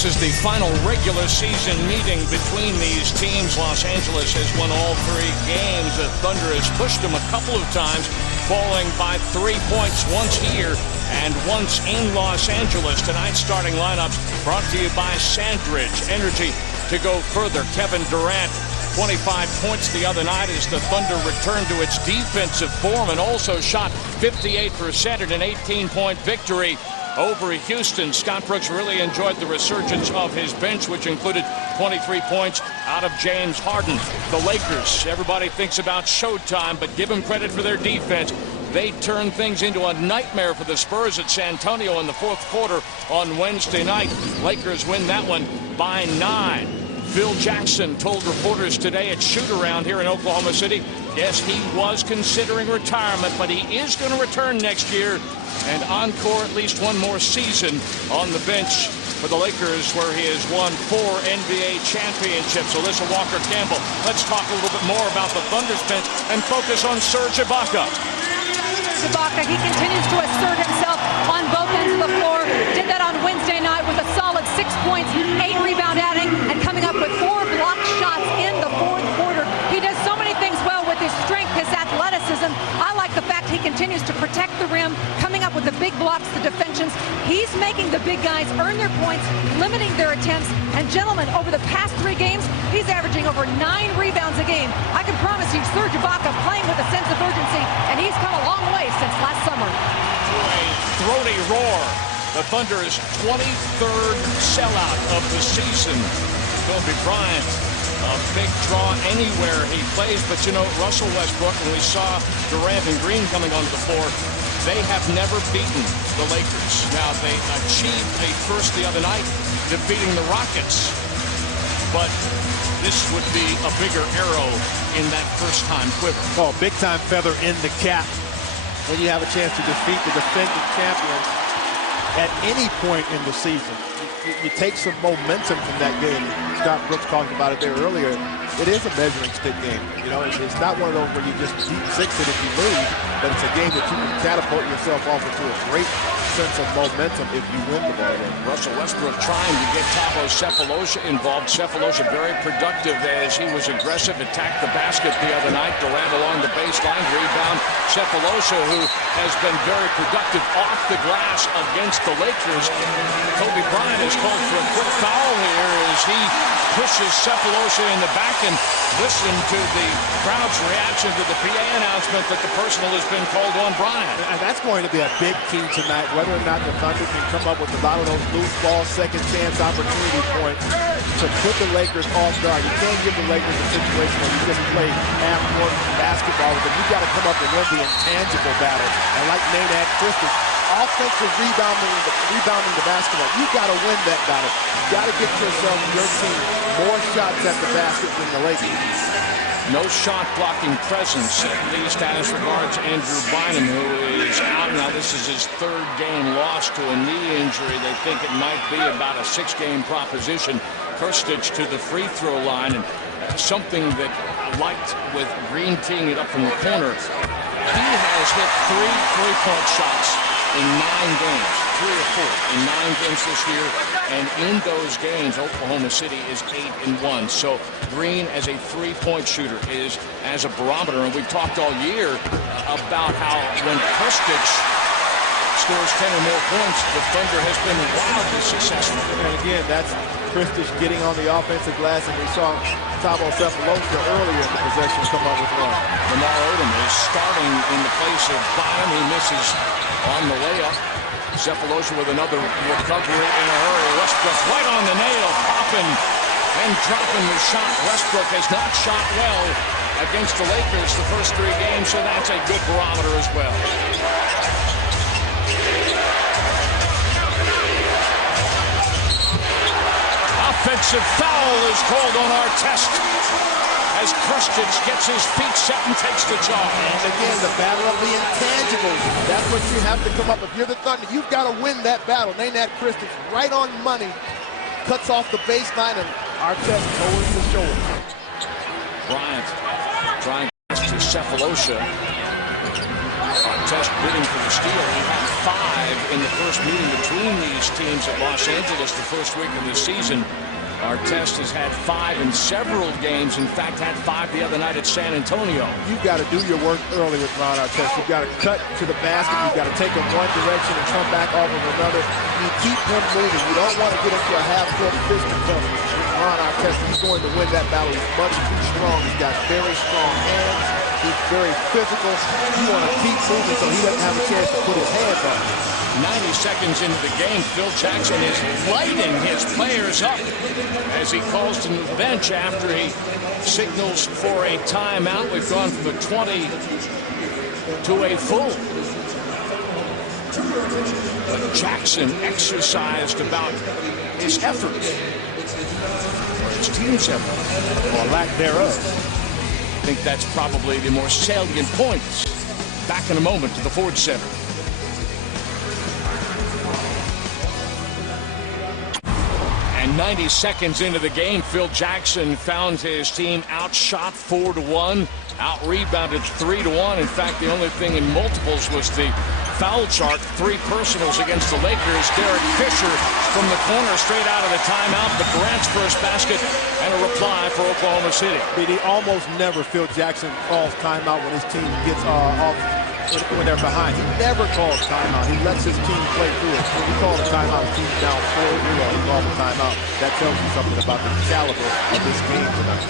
This is the final regular season meeting between these teams. Los Angeles has won all 3 games. The Thunder has pushed them a couple of times, falling by 3 points, once here and once in Los Angeles. Tonight's starting lineups brought to you by Sandridge. Energy to go further. Kevin Durant, 25 points the other night as the Thunder returned to its defensive form and also shot 58% in an 18-point victory over Houston. Scott Brooks really enjoyed the resurgence of his bench, which included 23 points out of James Harden. The Lakers, everybody thinks about Showtime, but give them credit for their defense. They turned things into a nightmare for the Spurs at San Antonio in the fourth quarter on Wednesday night. Lakers win that one by 9. Phil Jackson told reporters today at shoot-around here in Oklahoma City, yes, he was considering retirement, but he is going to return next year and encore at least one more season on the bench for the Lakers, where he has won 4 NBA championships. Alyssa Walker-Campbell, let's talk a little bit more about the Thunder's bench and focus on Serge Ibaka. Ibaka, he continues to assert himself on both ends of the floor. Did that on Wednesday night with a solid 6 points, 8 rebound adding, and coming up with 4 blocked shots in the fourth quarter. He does so many things well with his strength, his athleticism. I like the fact he continues to protect the rim, coming up with the big blocks, the defensions. He's making the big guys earn their points, limiting their attempts. And gentlemen, over the past 3 games, he's averaging over 9 rebounds a game. I can promise you, Serge Ibaka playing with a sense of urgency, and he's come a long way since last summer. Through a throaty roar, the Thunder's 23rd sellout of the season. Kobe Bryant, a big draw anywhere he plays. But you know, Russell Westbrook, when we saw Durant and Green coming onto the floor, they have never beaten the Lakers. Now, they achieved a first the other night, defeating the Rockets. But this would be a bigger arrow in that first-time quiver. Oh, big-time feather in the cap when you have a chance to defeat the defending champions at any point in the season. You take some momentum from that game. Scott Brooks talked about it there earlier. It is a measuring stick game. You know, it's not one of those where you just deep six it if you lose, but it's a game that you can catapult yourself off into a great sense of momentum if you win the ball game. Russell Westbrook trying to get Thabo Sefolosha involved. Sefolosha very productive as he was aggressive, attacked the basket the other night. Durant along the baseline, rebound. Sefolosha, who has been very productive off the glass against the Lakers. Kobe Bryant is called for a quick foul here as he pushes Sefolosha in the back, and listen to the crowd's reaction to the PA announcement that the personal has been called on Bryant. And that's going to be a big key tonight, whether or not the Thunder can come up with a lot of those loose ball, second chance opportunity points to put the Lakers off guard. You can't give the Lakers a situation where you just play half-court basketball with them. You got to come up and win the intangible battle. And like Maynard Christie, offensive rebounding the basketball. You got to win that battle. You got to get yourself, your team, more shots at the basket than the Lakers. No shot blocking presence, at least as regards Andrew Bynum, who is out now. This is his 3rd game lost to a knee injury. They think it might be about a 6-game proposition. Kirstich to the free throw line, and something that I liked with Green teeing it up from the corner. He has hit 3 3-point shots in 9 games, 3 or 4 in 9 games this year, and in those games, Oklahoma City is 8-1. So Green, as a 3-point shooter, is as a barometer, and we've talked all year about how when Kirstich scores 10 or more points, the Thunder has been wildly successful. And again, that's Kirstich getting on the offensive glass, and we saw Thabo Sefolosha earlier in the possession come up with one. Lamar Odom is starting in the place of Bynum. He misses on the layup. Sefolosha with another recovery in a hurry. Westbrook right on the nail, popping and dropping the shot. Westbrook has not shot well against the Lakers the first 3 games, so that's a good barometer as well. Offensive foul is called on Artest as Kirstich gets his feet set and takes the charge. And again, the battle of the intangibles. That's what you have to come up. If you're the Thunder, you've got to win that battle. Maynard Kirstich right on money, cuts off the baseline, and Artest goes to shoulder. Bryant trying to Sefolosha. Test bidding for the steal. He had 5 in the first meeting between these teams at Los Angeles the first week of the season. Test has had 5 in several games. In fact, had 5 the other night at San Antonio. You've got to do your work early with Ron Artest. You've got to cut to the basket. You've got to take him one direction and come back off of another. You keep him moving. You don't want to get into a half-court fisticuff with Ron Artest. He's going to win that battle. He's much too strong. He's got very strong hands. He's very physical. You want to keep moving so he doesn't have a chance to put his hands on you. 90 seconds into the game, Phil Jackson is lighting his players up as he calls to the bench after he signals for a timeout. We've gone from a 20 to a full. But Jackson exercised about his effort, or his team's effort, or lack thereof. I think that's probably the more salient point. Back in a moment to the Ford Center. And 90 seconds into the game, Phil Jackson found his team outshot 4-1, out-rebounded 3-1. In fact, the only thing in multiples was the foul chart. 3 personals against the Lakers. Derek Fisher from the corner straight out of the timeout. But Durant's first basket and a reply for Oklahoma City. He almost never, Phil Jackson, calls timeout when his team gets off. When they're behind, he never calls timeout. He lets his team play through it. When he calls a timeout, the team's down 4-0. He calls a timeout. That tells you something about the caliber of this game tonight.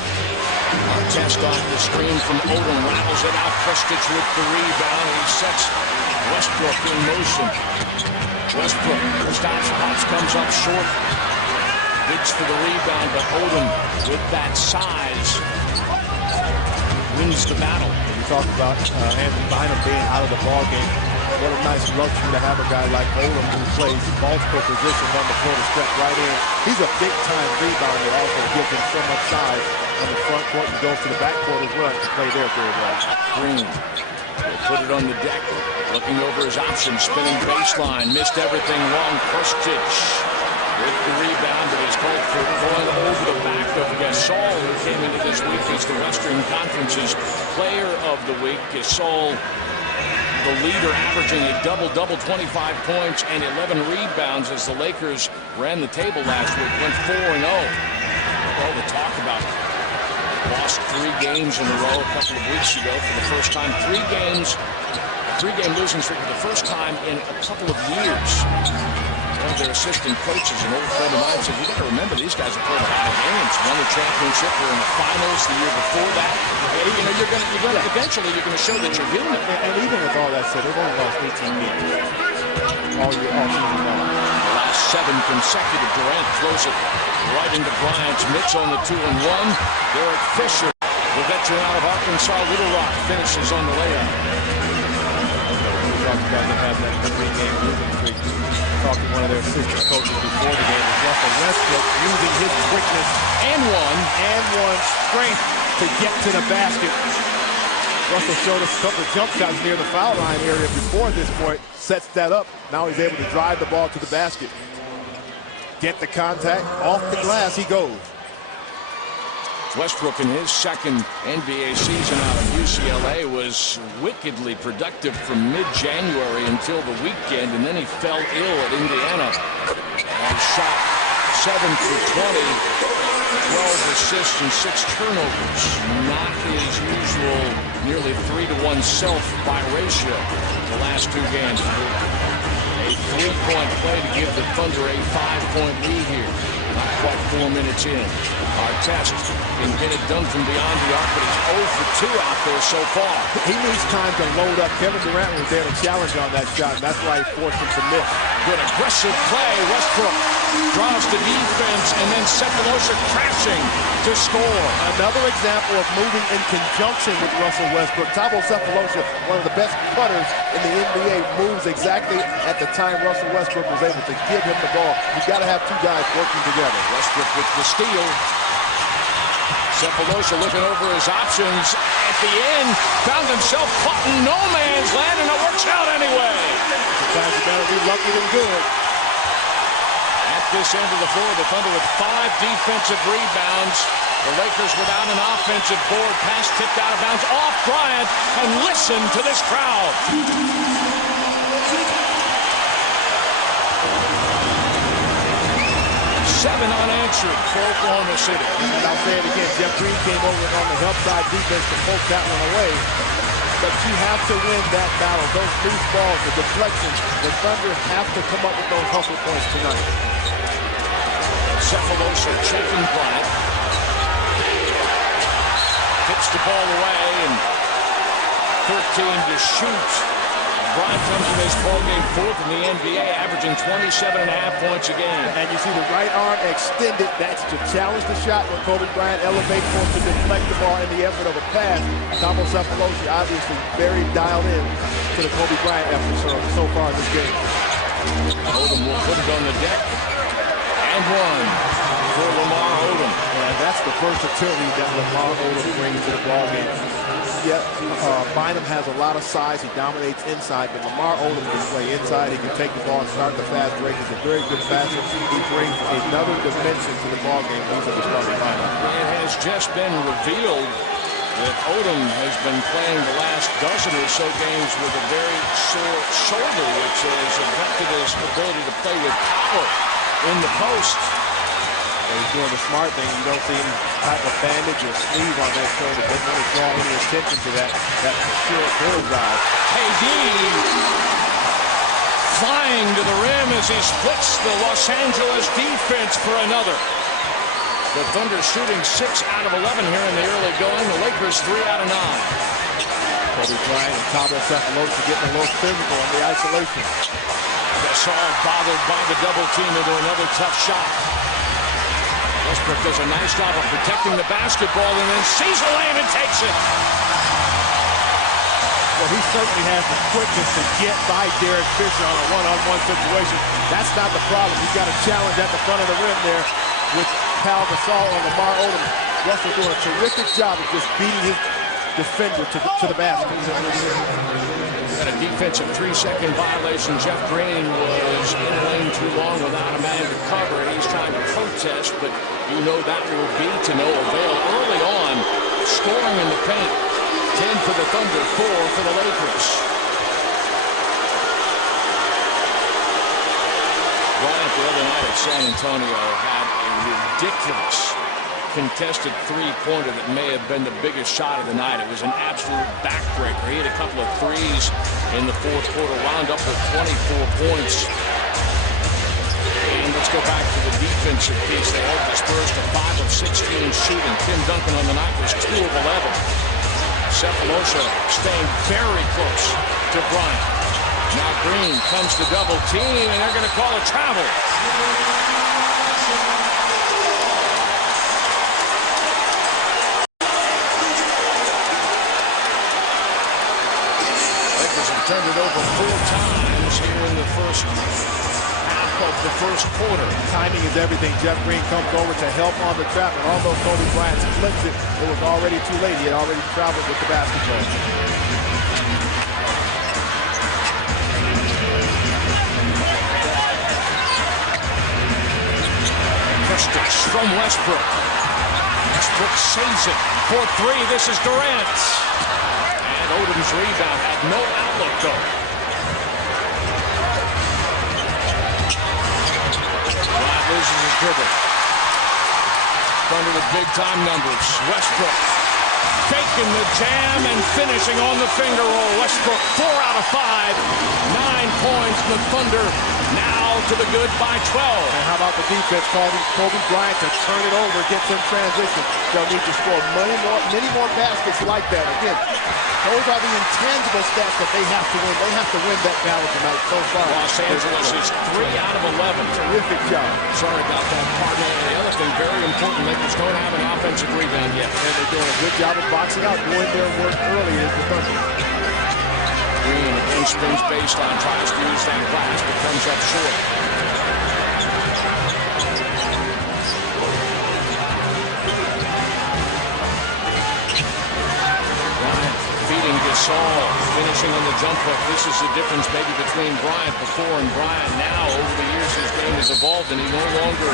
Test off the screen from Odom, rattles it out. Prestage with the rebound. He sets Westbrook in motion. Westbrook, Hops comes up short. Digs for the rebound, but Odom with that size wins the battle. Talk about Anthony Bynum being out of the ball game. What a nice luxury to have a guy like Odom who plays multiple positions on the floor to step right in. He's a big-time rebounder. Also gives him so much size on the front court and goes to the back court as well to play there very well. Green will put it on the deck, looking over his options, spinning baseline, missed everything wrong. Prestage with the rebound, but is called for going over the back of Gasol, who came into this week as the Western Conference's Player of the Week. Gasol, the leader, averaging a double-double, 25 points and 11 rebounds as the Lakers ran the table last week, went 4-0. All the talk about lost 3 games in a row a couple of weeks ago for the first time. 3-game losing streak for the first time in a couple of years. One of their assistant coaches, an old friend of mine, said, you got to remember these guys have played a lot of games. Won the championship, were in the finals the year before that. You know, you're going to eventually show that you're human. And even with all that said, they've only lost 18 games all season long. The last 7 consecutive. Durant throws it right into Bryant's mitts on the 2-and-1. Derek Fisher, the veteran out of Arkansas Little Rock, finishes on the layup. Talked about them having that 3-game losing streak. Talked to one of their assistant coaches before the game. Russell Westbrook using his quickness and one strength to get to the basket. Russell showed us a couple of jump shots near the foul line area before this point. Sets that up. Now he's able to drive the ball to the basket. Get the contact. Off the glass he goes. Westbrook in his second NBA season out of UCLA was wickedly productive from mid-January until the weekend, and then he fell ill at Indiana and shot 7 for 20, 12 assists and 6 turnovers. Not his usual nearly 3-to-1 self by ratio the last 2 games. A 3-point play to give the Thunder a 5-point lead here. Not quite 4 minutes in. Artest can get it done from beyond the arc, but he's 0 for 2 out there so far. He needs time to load up. Kevin Durant was there to challenge on that shot, and that's why he forced him to miss. Good aggressive play. Westbrook draws the defense, and then Cephalosha crashing to score. Another example of moving in conjunction with Russell Westbrook. Thabo Cephalosha, one of the best putters in the NBA, moves exactly at the time Russell Westbrook was able to give him the ball. You've got to have 2 guys working together. Westbrook with the steal. Cephalosha looking over his options at the end. Found himself caught in no man's land, and it works out anyway. Sometimes you better be lucky than good. At this end of the floor, the Thunder with 5 defensive rebounds. The Lakers without an offensive board. Pass tipped out of bounds off Bryant. And listen to this crowd. 7 unanswered for Oklahoma City. And I'll say it again, Jeff Green came over on the help side defense to poke that one away. But you have to win that battle. Those loose balls, the deflections, the Thunder have to come up with those hustle points tonight. Cephalosha checking Bryant. Hits the ball away and 13 to shoot. Bryant comes in his ballgame 4th in the NBA, averaging 27.5 points a game. And you see the right arm extended. That's to challenge the shot when Kobe Bryant elevates for him to deflect the ball in the effort of a pass. Tomo Cephalosha obviously very dialed in to the Kobe Bryant effort so far in this game. Odom will put it on the deck. And one for Lamar Odom. And that's the versatility that Lamar Odom brings to the ballgame. Yep, Bynum has a lot of size. He dominates inside, but Lamar Odom can play inside. He can take the ball and start the fast break. He's a very good passer. He brings another dimension to the ballgame. He's at the starting lineup. It has just been revealed that Odom has been playing the last dozen or so games with a very sore shoulder, which has affected his ability to play with power in the post. He's doing the smart thing. You don't see any type of bandage or sleeve on that shoulder. Doesn't want to draw any attention to that pure bullseye. KD flying to the rim as he splits the Los Angeles defense for another. The Thunder shooting 6 out of 11 here in the early going. The Lakers 3 out of 9. Kobe Bryant and Tomo Cephalosha getting a little physical in the isolation. Gasol bothered by the double team into another tough shot. Westbrook does a nice job of protecting the basketball and then sees a lane and takes it. Well, he certainly has the quickness to get by Derek Fisher on a one-on-one situation. That's not the problem. He's got a challenge at the front of the rim there with Pau Gasol and Lamar Odom. Russell doing a terrific job of just beating his defender to the basket. Got a defensive 3-second violation. Jeff Green was in lane too long without a man to cover. He's trying to protest, but you know that will be to no avail. Early on, scoring in the paint. 10 for the Thunder, 4 for the Lakers. Bryant the other night at San Antonio had a ridiculous contested three-pointer that may have been the biggest shot of the night. It was an absolute backbreaker. He hit a couple of threes in the fourth quarter, wound up with 24 points. And let's go back to the defensive piece. They held the Spurs to 5 of 16 shooting. Tim Duncan on the night was 2 of 11. Cephalosha staying very close to Bryant. Now Green comes to double team, and they're going to call a travel. Turned it over 4 times here in the first half of the first quarter. Timing is everything. Jeff Green comes over to help on the trap, and although Kobe Bryant splits it, it was already too late. He had already traveled with the basketball. Christus from Westbrook. Westbrook saves it for 3. This is Durant. Odom's rebound had no outlet, though. Bryant loses his dribble. Thunder with big-time numbers. Westbrook faking the jam and finishing on the finger roll. Westbrook 4 out of 5. 9 points. The Thunder now to the good by 12. And how about the defense causing Kobe Bryant to turn it over, get some transition. They'll need to score many more baskets like that. Again, those are the intangible stats that they have to win. They have to win that battle tonight so far. Los Angeles is 3 out of 11. Terrific job. Sorry about that, partner. And the other thing, very important, Lakers don't have an offensive rebound yet. And they're doing a good job of boxing out, doing their work early as the Thunder. Green again spins baseline, tries to use that glass, but comes up short. Feeding Gasol, finishing on the jump hook. This is the difference maybe between Bryant before and Bryant now. Over the years, his game has evolved, and he no longer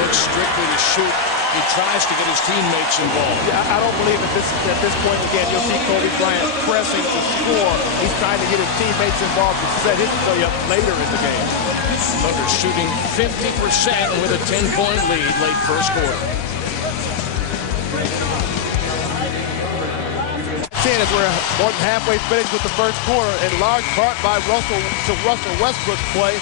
looks strictly to shoot He tries to get his teammates involved. Yeah, I don't believe at this point, again, you'll see Kobe Bryant pressing to score. He's trying to get his teammates involved to set his play up later in the game. Thunder shooting 50% with a 10-point lead late first quarter. Seeing as we're more than halfway finished with the first quarter, in large part by Russell Westbrook's play.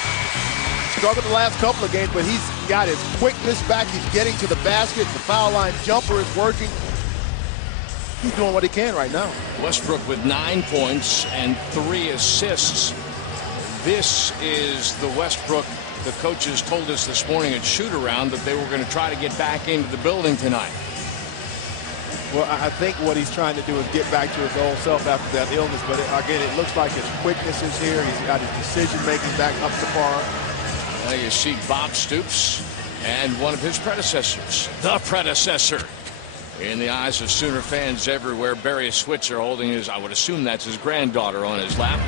Struggled the last couple of games, but he's got his quickness back. He's getting to the basket. The foul line jumper is working. He's doing what he can right now. Westbrook with 9 points and 3 assists. This is the Westbrook the coaches told us this morning at shoot-around that they were going to try to get back into the building tonight. Well, I think what he's trying to do is get back to his old self after that illness. But again, it looks like his quickness is here. He's got his decision-making back up to par. Now you see Bob Stoops and one of his predecessors, the predecessor. In the eyes of Sooner fans everywhere, Barry Switzer holding his, I would assume that's his granddaughter on his lap.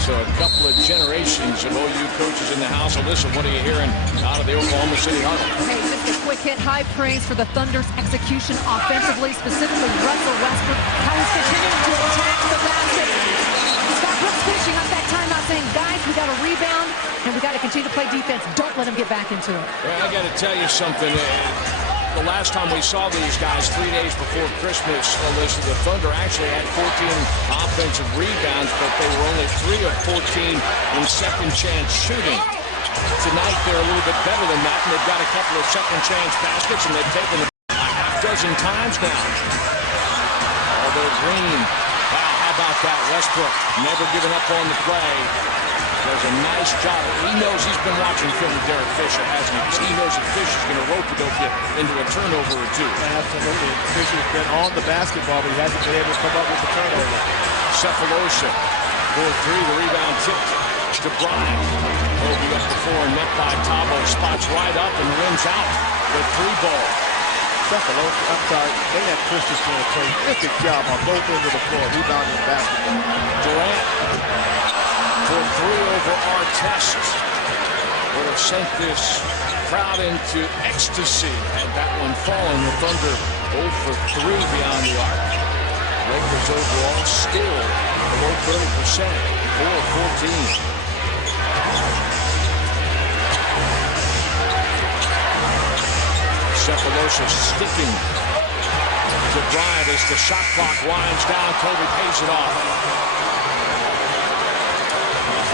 So a couple of generations of OU coaches in the house. Alyssa, what are you hearing out of the Oklahoma City huddle? Hey, just a quick hit. High praise for the Thunder's execution offensively, specifically Russell Westbrook. How he's continuing to attack the basket. Scott Brooks finishing up that timeout saying, guys, we got to rebound and we got to continue to play defense. Don't let him get back into it. Well, I got to tell you something. The last time we saw these guys 3 days before Christmas, Alyssa, the Thunder actually had 14 offensive rebounds, but they were only 3 of 14 in second chance shooting. Tonight they're a little bit better than that, and they've got a couple of second chance baskets, and they've taken it a half dozen times now. Although Green, wow, how about that? Westbrook never giving up on the play. Does a nice job. He knows he's been watching film with Derek Fisher, hasn't he? Because he knows that Fisher's going to rope-a-dope you into a turnover or two. Absolutely. Fisher's been on the basketball, but he hasn't been able to come up with the turnover. Cephalosha for 3. The rebound tipped to Bryant. Obi up the floor, net by Tabo. Spots right up and rims out the 3-ball. Cephalosha, I'm sorry, Dana Christian's doing a terrific job on both ends of the floor, rebounding the basketball. Durant for 3 over Artest. Would have sent this crowd into ecstasy had that one fallen. The Thunder 0 for 3 beyond the arc. Lakers overall still below 30%, 4 of 14. Cephalosha sticking to Bryant as the shot clock winds down. Kobe pays it off.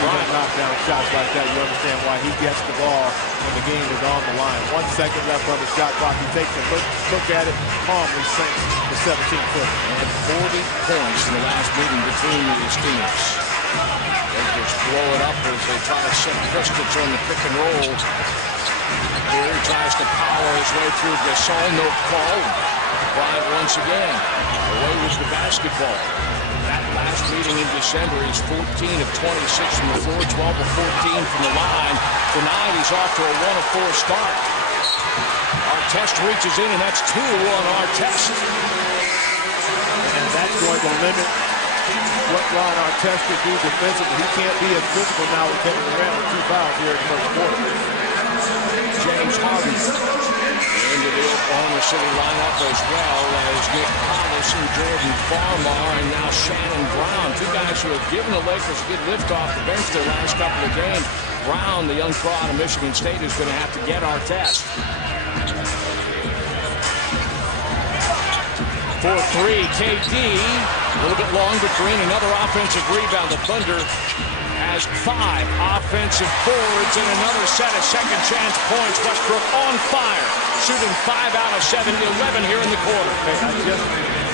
Bryant knocks down shots like that. You understand why he gets the ball when the game is on the line. 1 second left on the shot clock. He takes a look at it, calmly sinks the 17-footer. And 40 points in the last meeting between these teams. Lakers blow it up as they try to set Kristich on the pick and roll. Here he tries to power his way through Gasol. No call. Bryant once again away with the basketball. That last meeting in December, he's 14 of 26 from the floor, 12 of 14 from the line. Tonight, he's off to a 1 of 4 start. Artest reaches in, and that's 2 on Artest. And that's going to limit what Ron Artest can do defensively. He can't be as physical now with Kevin Durant with 2 fouls here in the first quarter. James Harden into the Oklahoma City lineup, as well as Nick Collison, Jordan Farmar, and now Shannon Brown. 2 guys who have given the Lakers a good lift off the bench their last couple of games. Brown, the young pro out of Michigan State, is going to have to get Artest. For 3, KD, a little bit long, but Green, another offensive rebound. The Thunder has 5 offensive boards and another set of second chance points. Westbrook on fire, shooting 5 out of 7, 11 here in the quarter. Hey, I just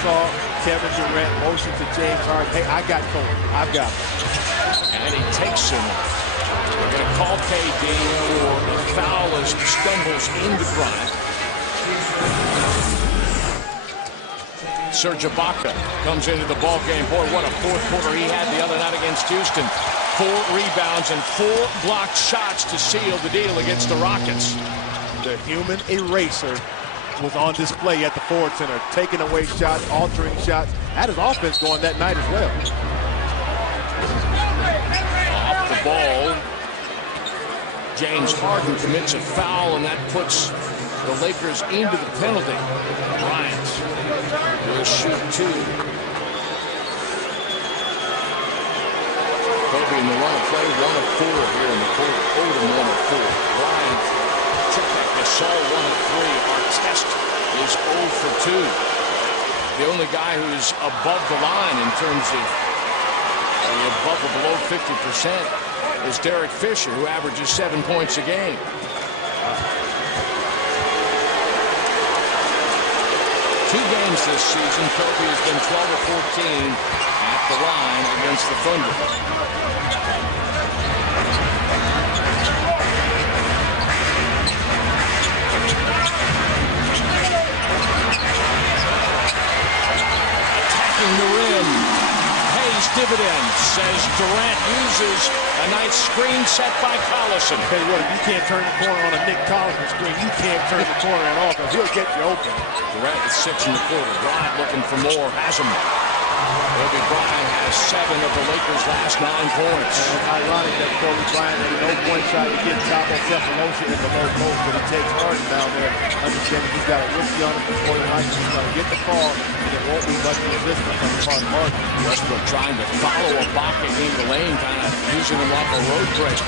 saw Kevin Durant motion to James Harden. Hey, I got Kobe. I've got him. And he takes him. We're going to call KD for a foul as he stumbles into Bryant. Serge Ibaka comes into the ball game. Boy, what a fourth quarter he had the other night against Houston. 4 rebounds and 4 blocked shots to seal the deal against the Rockets. The human eraser was on display at the Ford Center, taking away shots, altering shots. Had his offense going that night as well. Off the ball, James Harden commits a foul, and that puts the Lakers into the penalty. Bryant will shoot two. Kobe in the run of play, 1 of 4 here in the quarter. Odom 1 of 4. Bryant, check that. Gasol 1 of 3. Artest is 0 for 2. The only guy who's above the line in terms of above or below 50% is Derek Fisher, who averages 7 points a game. 2 games this season, Kobe has been 12 of 14 at the line against the Thunder. The rim pays dividends, says Durant uses a nice screen set by Collison. Tell you what, if you can't turn the corner on a Nick Collison screen, you can't turn the corner at all because he'll get you open. Durant is 6 in the quarter. Bryant looking for more. Has him. Kobe Bryant has 7 of the Lakers' last 9 points. And it's ironic that Kobe Bryant had no point shot to get Cabo Cephalosha in the low post, but he takes Harden down there, understanding he's got a rookie on him before the night. He's going to get the call, and it won't be much resistance on the part of Harden. Westbrook trying to follow Ibaka in the lane, kind of using him like a road break.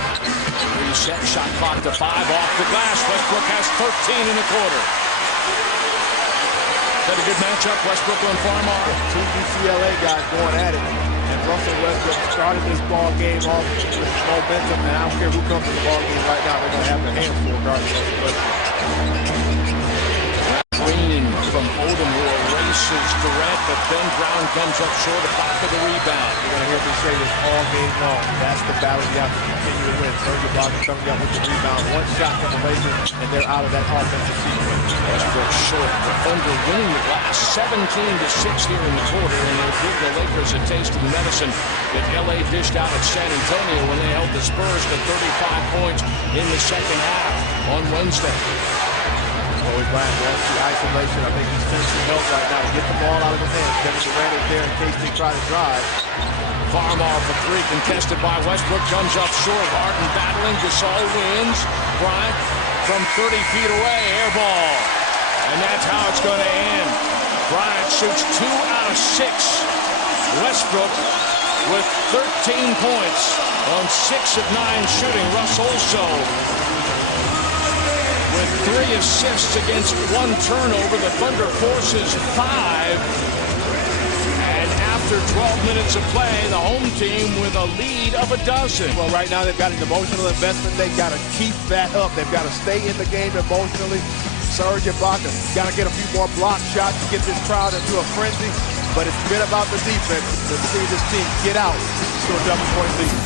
Reset, shot clock to 5 off the glass. Westbrook has 13 in the quarter. Is that a good matchup, Westbrook on Farmar? 2 UCLA guys going at it. And Russell Westbrook started this ball game off with momentum, and I don't care who comes to the ball game right now, they're going to have their hands full guarding Russell Westbrook. Green from Odom, who erases Durant, but then Brown comes up short of Ibaka the rebound. You're going to hear me say this all game long. That's the battle you have to continue to win. Serge Ibaka coming up with the rebound. 1 shot from the Lakers, and they're out of that offensive sequence. Westbrook short. The Thunder winning the glass 17-6 here in the quarter, and they'll give the Lakers a taste of the medicine that L.A. dished out at San Antonio when they held the Spurs to 35 points in the second half on Wednesday. Kobe Bryant wants the isolation. I think he's sensing help right now to get the ball out of his hands. Kevin Durant is there in case they try to drive. Farmar for 3, contested by Westbrook, comes up short. Harden battling. Gasol wins. Bryant from 30 feet away, air ball. And that's how it's going to end. Bryant shoots 2 out of 6. Westbrook with 13 points on 6 of 9 shooting. Russ also with 3 assists against 1 turnover. The Thunder forces 5. And after 12 minutes of play, the home team with a lead of 12. Well, right now they've got an emotional investment. They've got to keep that up. They've got to stay in the game emotionally. Serge Ibaka got to get a few more block shots to get this crowd into a frenzy. But it's been about the defense to see this team get out to a double-point lead.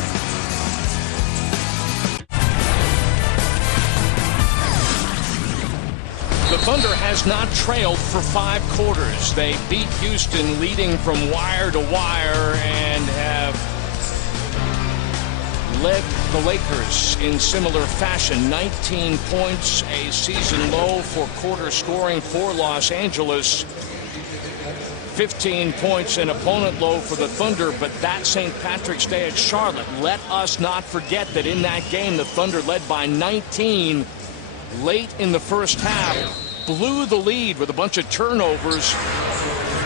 The Thunder has not trailed for 5 quarters. They beat Houston leading from wire to wire and have led the Lakers in similar fashion. 19 points, a season low for quarter scoring for Los Angeles. 15 points, an opponent low for the Thunder, but that St. Patrick's Day at Charlotte. Let us not forget that in that game, the Thunder led by 19 late in the first half, blew the lead with a bunch of turnovers.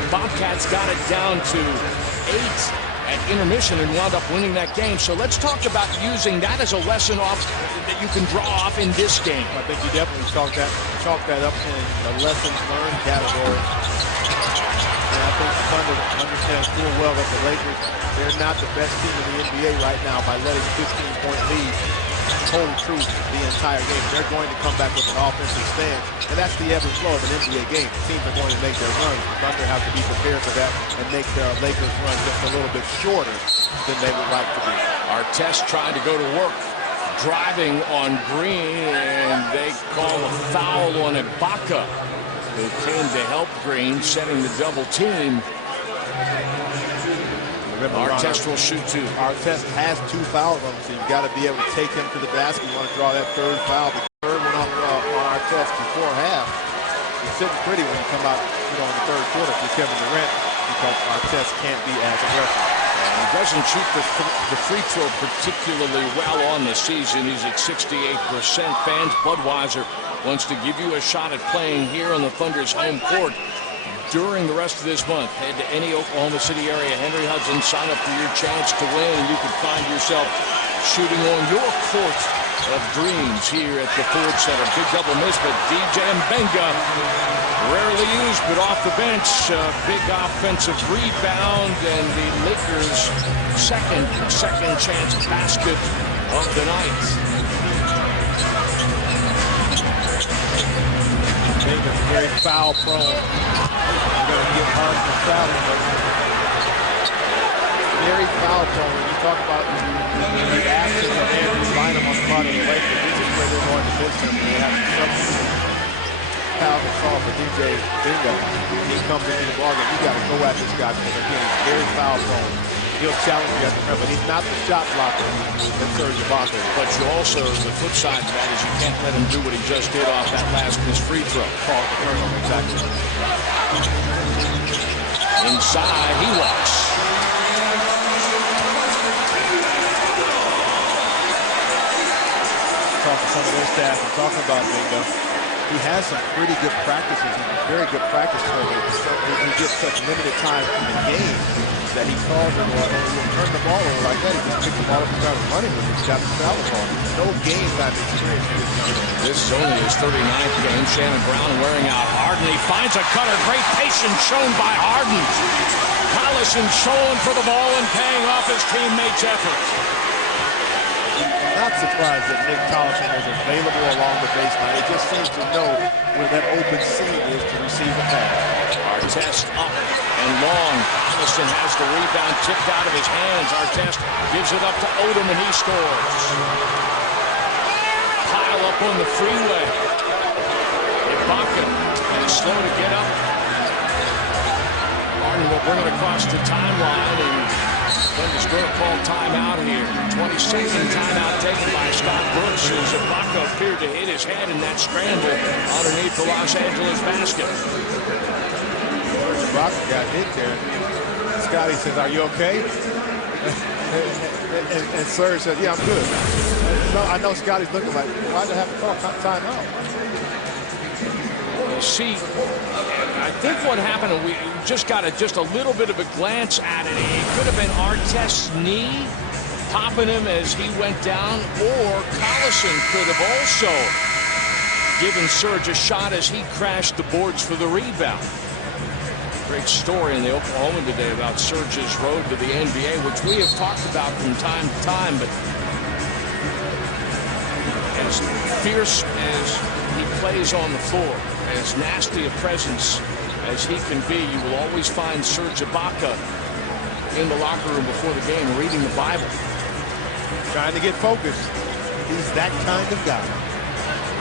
Bobcats got it down to 8 at intermission and wound up winning that game. So let's talk about using that as a lesson off that you can draw off in this game. I think you definitely chalk that up in the lessons learned category. And I think the Thunder understand full well that the Lakers, they're not the best team in the NBA right now by letting 15-point lead hold true the entire game. They're going to come back with an offensive stance, and that's the ebb and flow of an NBA game. Teams are going to make their runs. The Thunder have to be prepared for that and make the Lakers run just a little bit shorter than they would like to be. Artest trying to go to work, driving on Green, and they call a foul on Ibaka, who came to help Green, setting the double team. Artest will shoot 2. Artest has 2 fouls on him, so you've got to be able to take him to the basket. You want to draw that 3rd foul. The 3rd one on Artest before half. It's sitting pretty when you come out in the 3rd quarter for Kevin Durant because Artest can't be as aggressive. He doesn't shoot the free throw particularly well on the season. He's at 68%. Fans, Budweiser wants to give you a shot at playing here on the Thunder's home court during the rest of this month. Head to any Oklahoma City area Henry Hudson, sign up for your chance to win, and you can find yourself shooting on your court of dreams here at the Ford Center. Big double miss, but DJ Mbenga, rarely used, but off the bench. Big offensive rebound, and the Lakers' second chance basket of the night. Mbenga's very foul prone. You're going to get hard for fouling, but very foul prone. When you talk about the absence of Andrew Bynum on the part of the Lakers, this is where they're going to miss him. They have to substitute foul and call for DJ Mbenga. He comes into the ballgame. You got to go at this guy because again, he's very foul prone. He'll challenge you at the rim, but he's not the shot blocker that Serge Ibaka. But you also, the flip side to that is you can't let him do what he just did off that last missed free throw. Call the turnover, exactly. Inside, he walks. Talk to some of their staff and talking about Mbenga. He has some pretty good practices. He's very good practice for him. He gets such limited time in the game that he calls him, or he'll turn the ball over like that. He just picks the ball up and starts running with it. He's got the foul on. No game time experience. This is only his 39th game. Shannon Brown wearing out Harden. He finds a cutter. Great patience shown by Harden. Collison showing for the ball and paying off his teammates' effort. Not surprised that Nick Collison is available along the baseline. He just seems to know where that open seam is to receive a pass. Artest up and long. Collison has the rebound tipped out of his hands. Artest gives it up to Odom and he scores. Pile up on the freeway. Ibaka is slow to get up. Harden will bring it across the timeline, and then is going to call timeout here. 22nd timeout taken by Scott Brooks as Ibaka appeared to hit his head in that scramble underneath the Los Angeles basket. Ibaka got hit there. Scotty says, "Are you okay?" and Serge says, "Yeah, I'm good." I know Scotty's looking like, why did I have to call timeout? See, I think what happened, we just got just a little bit of a glance at it. It could have been Artest's knee popping him as he went down, or Collison could have also given Serge a shot as he crashed the boards for the rebound. Great story in the Oklahoma today about Serge's road to the NBA, which we have talked about from time to time, but as fierce as he plays on the floor, as nasty a presence as he can be, you will always find Serge Ibaka in the locker room before the game reading the Bible. Trying to get focused. He's that kind of guy.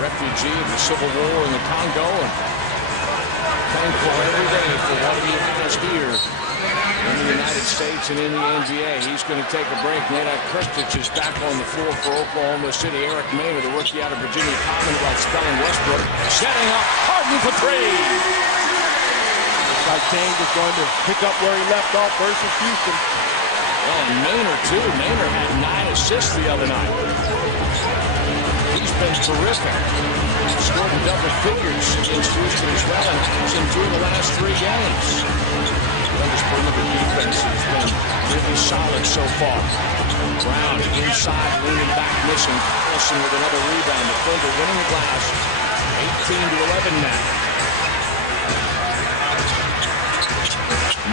Refugee of the Civil War in the Congo, and thankful every day for what he has here in the United States and in the NBA. He's going to take a break. Nate Kirstich is back on the floor for Oklahoma City. Eric Maynard, the rookie out of Virginia, comment about spelling Westbrook. Setting up Harden for three. Looks like James is going to pick up where he left off versus Houston. Well, and Maynard, too. Maynard had 9 assists the other night. He's been terrific. Scored in double figures against Houston as well, and he's in 2 of the last 3 games. His perimeter defense has been really solid so far. Brown inside, leaning back, missing. Collison with another rebound. The Thunder winning the glass. 18-11 now.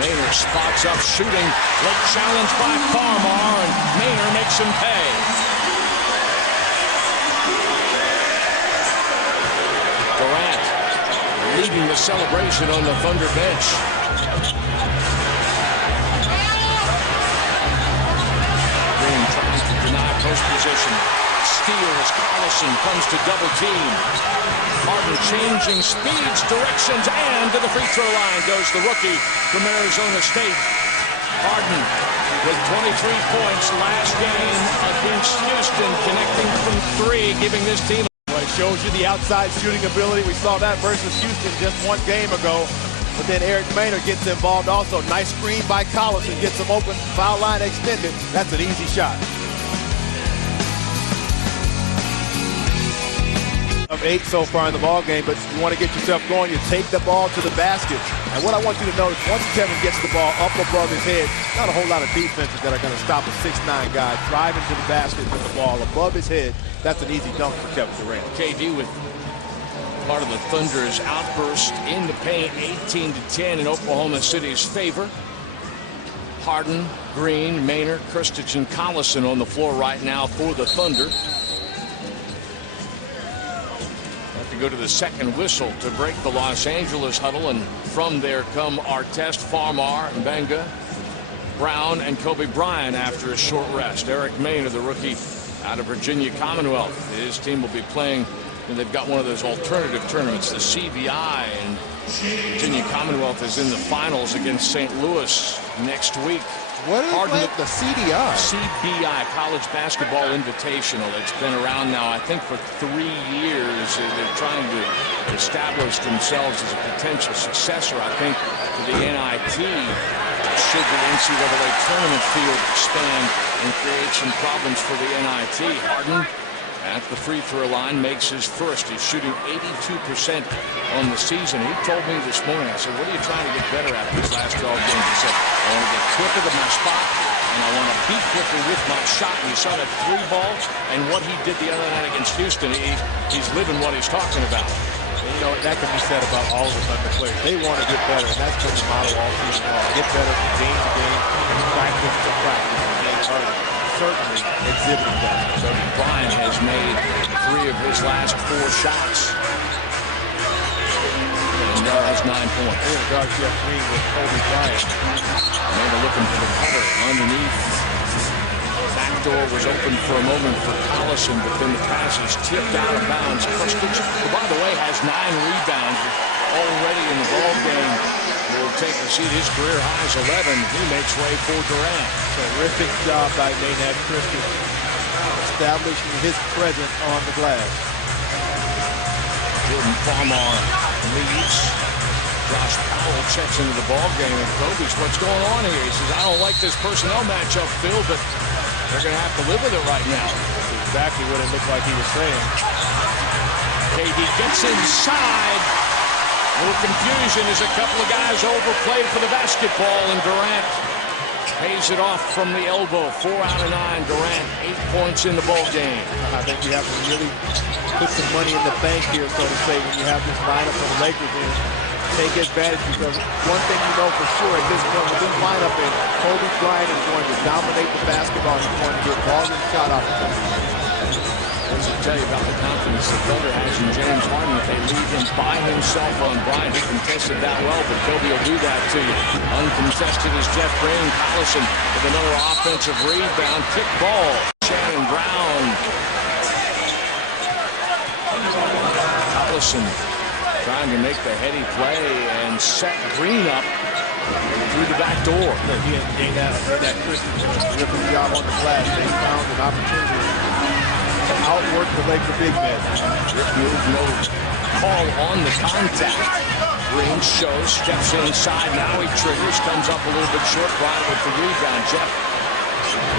Maynard spots up, shooting. Late challenge by Farmar, and Maynard makes him pay. Durant leading the celebration on the Thunder bench. Trying to deny post position. Steal as Collison comes to double team. Harden changing speeds, directions, and to the free throw line goes the rookie from Arizona State. Harden with 23 points last game against Houston, connecting from 3, giving this team. Well, it shows you the outside shooting ability. We saw that versus Houston just 1 game ago. But then Eric Maynard gets involved also. Nice screen by Collison, gets him open, foul line extended. That's an easy shot. Of 8 so far in the ball game, but you want to get yourself going. You take the ball to the basket. And what I want you to notice, once Kevin gets the ball up above his head, not a whole lot of defenses that are going to stop a 6'9" guy driving to the basket with the ball above his head. That's an easy dunk for Kevin Durant. KD with part of the Thunder's outburst in the paint, 18-10 in Oklahoma City's favor. Harden, Green, Maynard, Kristich, and Collison on the floor right now for the Thunder. Have to go to the second whistle to break the Los Angeles huddle, and from there come Artest, Farmar, Mbenga, Brown, and Kobe Bryant after a short rest. Eric Maynard, the rookie out of Virginia Commonwealth. His team will be playing, and they've got one of those alternative tournaments, the CBI, and Virginia Commonwealth is in the finals against St. Louis next week. What is it? The CDI? CBI, College Basketball Invitational. It's been around now, I think, for 3 years. They're trying to establish themselves as a potential successor, I think, to the NIT. Should the NCAA tournament field expand and create some problems for the NIT. Harden at the free throw line makes his first. He's shooting 82% on the season. He told me this morning, I said, what are you trying to get better at these last 12 games? He said, I want to get quicker to my spot, and I want to be quicker with my shot. And you saw that 3 ball, and what he did the other night against Houston, he's living what he's talking about. And, you know, that can be said about all of the Thunder players. They want to get better, and that's been the model all season long. Get better from game to game, and practice to practice. And James Harden certainly exhibiting that. So Bryant has made 3 of his last 4 shots. And now has 9 points. They're going to guard Jeff Green with Kobe Bryant. Maynard looking for the cutter underneath. Backdoor was open for a moment for Collison, but then the pass is tipped out of bounds. Kristich, who, by the way, has 9 rebounds already in the ball game, will take a seat. His career high is 11. He makes way for Durant. Terrific job by Maynard Kristich, establishing his presence on the glass. Jordan Farmar leads. Josh Powell checks into the ball game, and Kobe's, what's going on here? He says, I don't like this personnel matchup, Phil, but they're going to have to live with it right now. That's exactly what it looked like he was saying. KD gets inside. A little confusion as a couple of guys overplayed for the basketball, and Durant pays it off from the elbow. 4 out of 9. Durant, 8 points in the ball game. I think you have to really put some money in the bank here, so to say, when you have this lineup for the Lakers in. Take advantage, because one thing you know for sure at this point with this lineup is Kobe Bryant is going to dominate the basketball. He's going to get volume shot opportunities. What does it tell you about the confidence the Thunder has in James Harden? If they leave him by himself on Bryant, he contested that well, but Kobe will do that to you. Uncontested is Jeff Green. Collison with another offensive rebound. Kick ball. Shannon Brown. Collison trying to make the heady play and set Green up through the back door. He and Maynard Kristich did a terrific job on the glass. They found an opportunity to outwork the Laker big men. Rip move, no call on the contact. Green shows, steps inside, now he triggers, comes up a little bit short. Bryant with the rebound. Jeff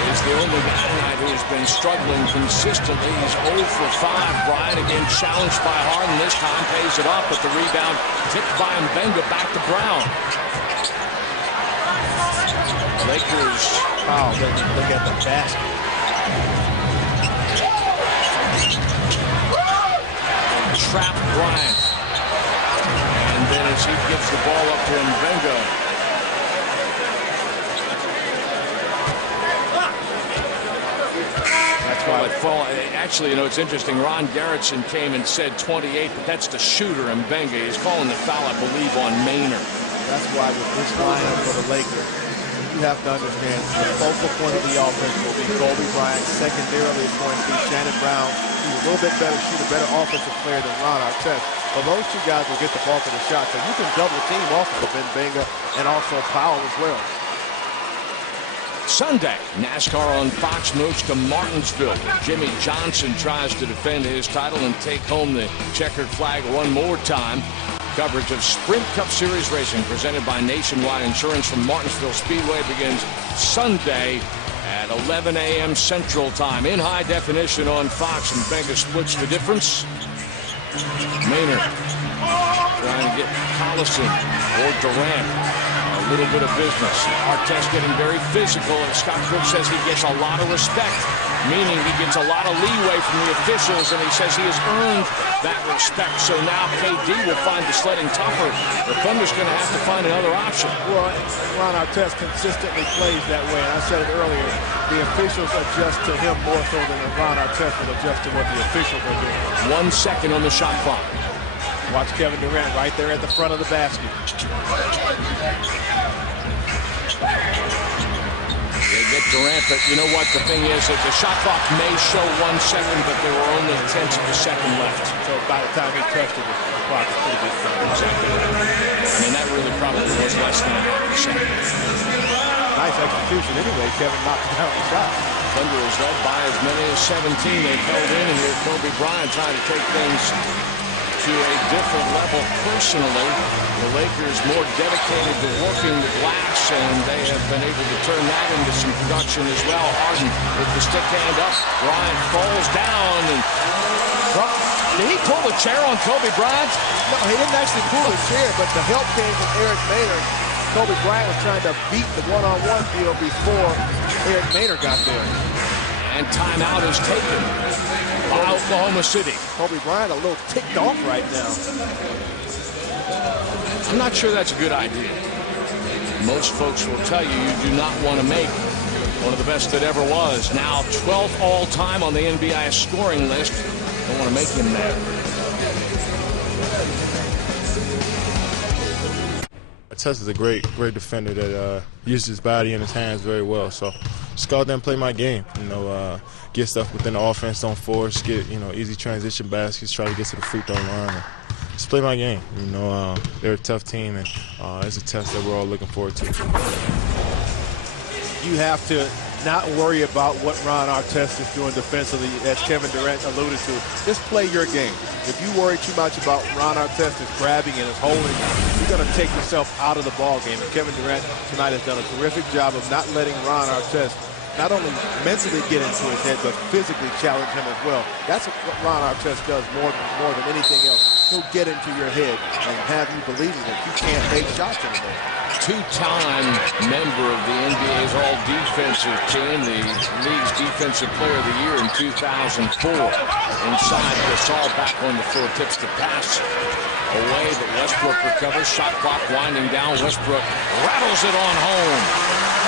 is the only guy tonight who's been struggling consistently. He's 0 for 5. Bryant again challenged by Harden. This time pays it off, but the rebound tipped by Mbenga back to Brown. Lakers. Wow, look at the basket. Trap Bryant. And then as he gives the ball up to Mbenga, actually, you know, it's interesting. Ron Garretson came and said 28, but that's the shooter, Mbenga. He's calling the foul, I believe, on Maynard. That's why with this lineup for the Lakers, you have to understand the focal point of the offense will be Kobe Bryant. Secondarily, it's going to be Shannon Brown, who's a little bit better shooter, better offensive player than Ron Artest. But those 2 guys will get the bulk of the shot, so you can double team off of Mbenga and also Powell as well. Sunday, NASCAR on Fox moves to Martinsville. Jimmy Johnson tries to defend his title and take home the checkered flag one more time. Coverage of Sprint Cup Series racing presented by Nationwide Insurance from Martinsville Speedway begins Sunday at 11 a.m. Central Time in high definition on Fox. And Mbenga splits the difference. Maynard trying to get Collison or Durant a little bit of business. Artest getting very physical, and Scott Cook says he gets a lot of respect, meaning he gets a lot of leeway from the officials, and he says he has earned that respect. So now KD will find the sledding tougher. The Thunder's going to have to find another option. Well, Ron Artest consistently plays that way, and I said it earlier, the officials adjust to him more so than Ron Artest will adjust to what the officials are doing. 1 second on the shot clock. Watch Kevin Durant right there at the front of the basket. They get Durant, but you know what? The thing is that the shot clock may show 1 second, but there were only 1/10 of a second left. So by the time he touched it, the clock was pretty good. Exactly. I mean, that really probably was less than a second. Nice execution anyway. Kevin knocked down the shot. Thunder is led by as many as 17. They've held in, and here Kobe Bryant trying to take things to a different level personally. The Lakers more dedicated to working the glass, and they have been able to turn that into some production as well. Harden with the stick hand up. Bryant falls down, and did he pull the chair on Kobe Bryant? No, he didn't actually pull the chair, but the help came from Eric Maynard. Kobe Bryant was trying to beat the one-on-one deal before Eric Maynard got there. And timeout is taken by Oklahoma City. Kobe Bryant a little ticked off right now. I'm not sure that's a good idea. Most folks will tell you you do not want to make one of the best that ever was. Now 12th all-time on the NBA scoring list. Don't want to make him mad. Artest is a great defender that uses his body and his hands very well. So just go out there and play my game. Get stuff within the offense, don't force, get easy transition baskets, try to get to the free throw line. And just play my game. They're a tough team, and it's a test that we're all looking forward to. You have to not worry about what Ron Artest is doing defensively, as Kevin Durant alluded to. Just play your game. If you worry too much about Ron Artest is grabbing and is holding, you're going to take yourself out of the ball game. And Kevin Durant tonight has done a terrific job of not letting Ron Artest not only mentally get into his head, but physically challenge him as well. That's what Ron Artest does more than anything else. He'll get into your head and have you believing that you can't make shots anymore. Two-time member of the NBA's all-defensive team, the league's defensive player of the year in 2004. Inside, Gasol back on the floor, tips the pass away, but Westbrook recovers. Shot clock winding down. Westbrook rattles it on home.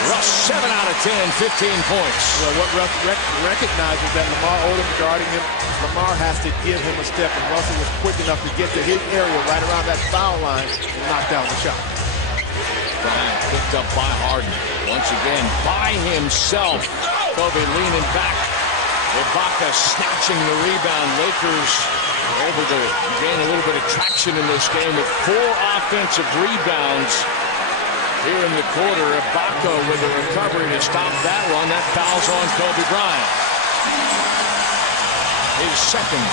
Russ 7 out of 10, 15 points. Well, what Russ recognizes that Lamar Odom guarding him, Lamar has to give him a step, and Russell was quick enough to get to his area right around that foul line and knock down the shot. Bryant picked up by Harden. Once again, by himself. Kobe leaning back. Ibaka snatching the rebound. Lakers able to gain a little bit of traction in this game with 4 offensive rebounds here in the quarter. Ibaka with a recovery to stop that run. That foul's on Kobe Bryant. His second.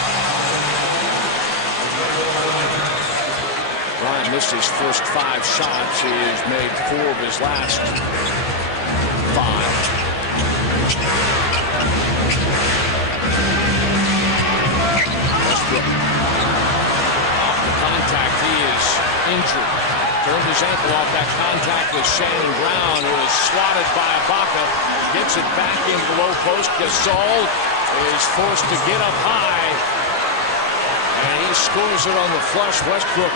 Bryant missed his first 5 shots. He has made 4 of his last 5. Westbrook. Off the contact, he is injured. Turned his ankle off that contact with Shannon Brown, who is swatted by Ibaka. Gets it back into the low post. Gasol is forced to get up high. And he scores it on the flush. Westbrook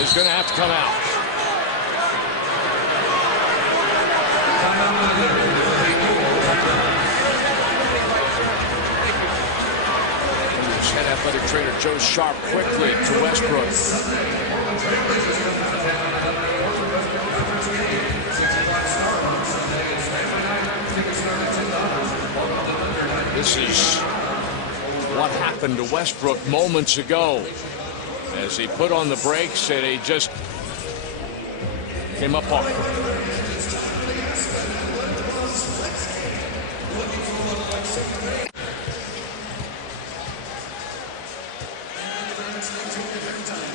is going to have to come out. Head athletic trainer Joe Sharp quickly to Westbrook. This is what happened to Westbrook moments ago as he put on the brakes and he just came up off.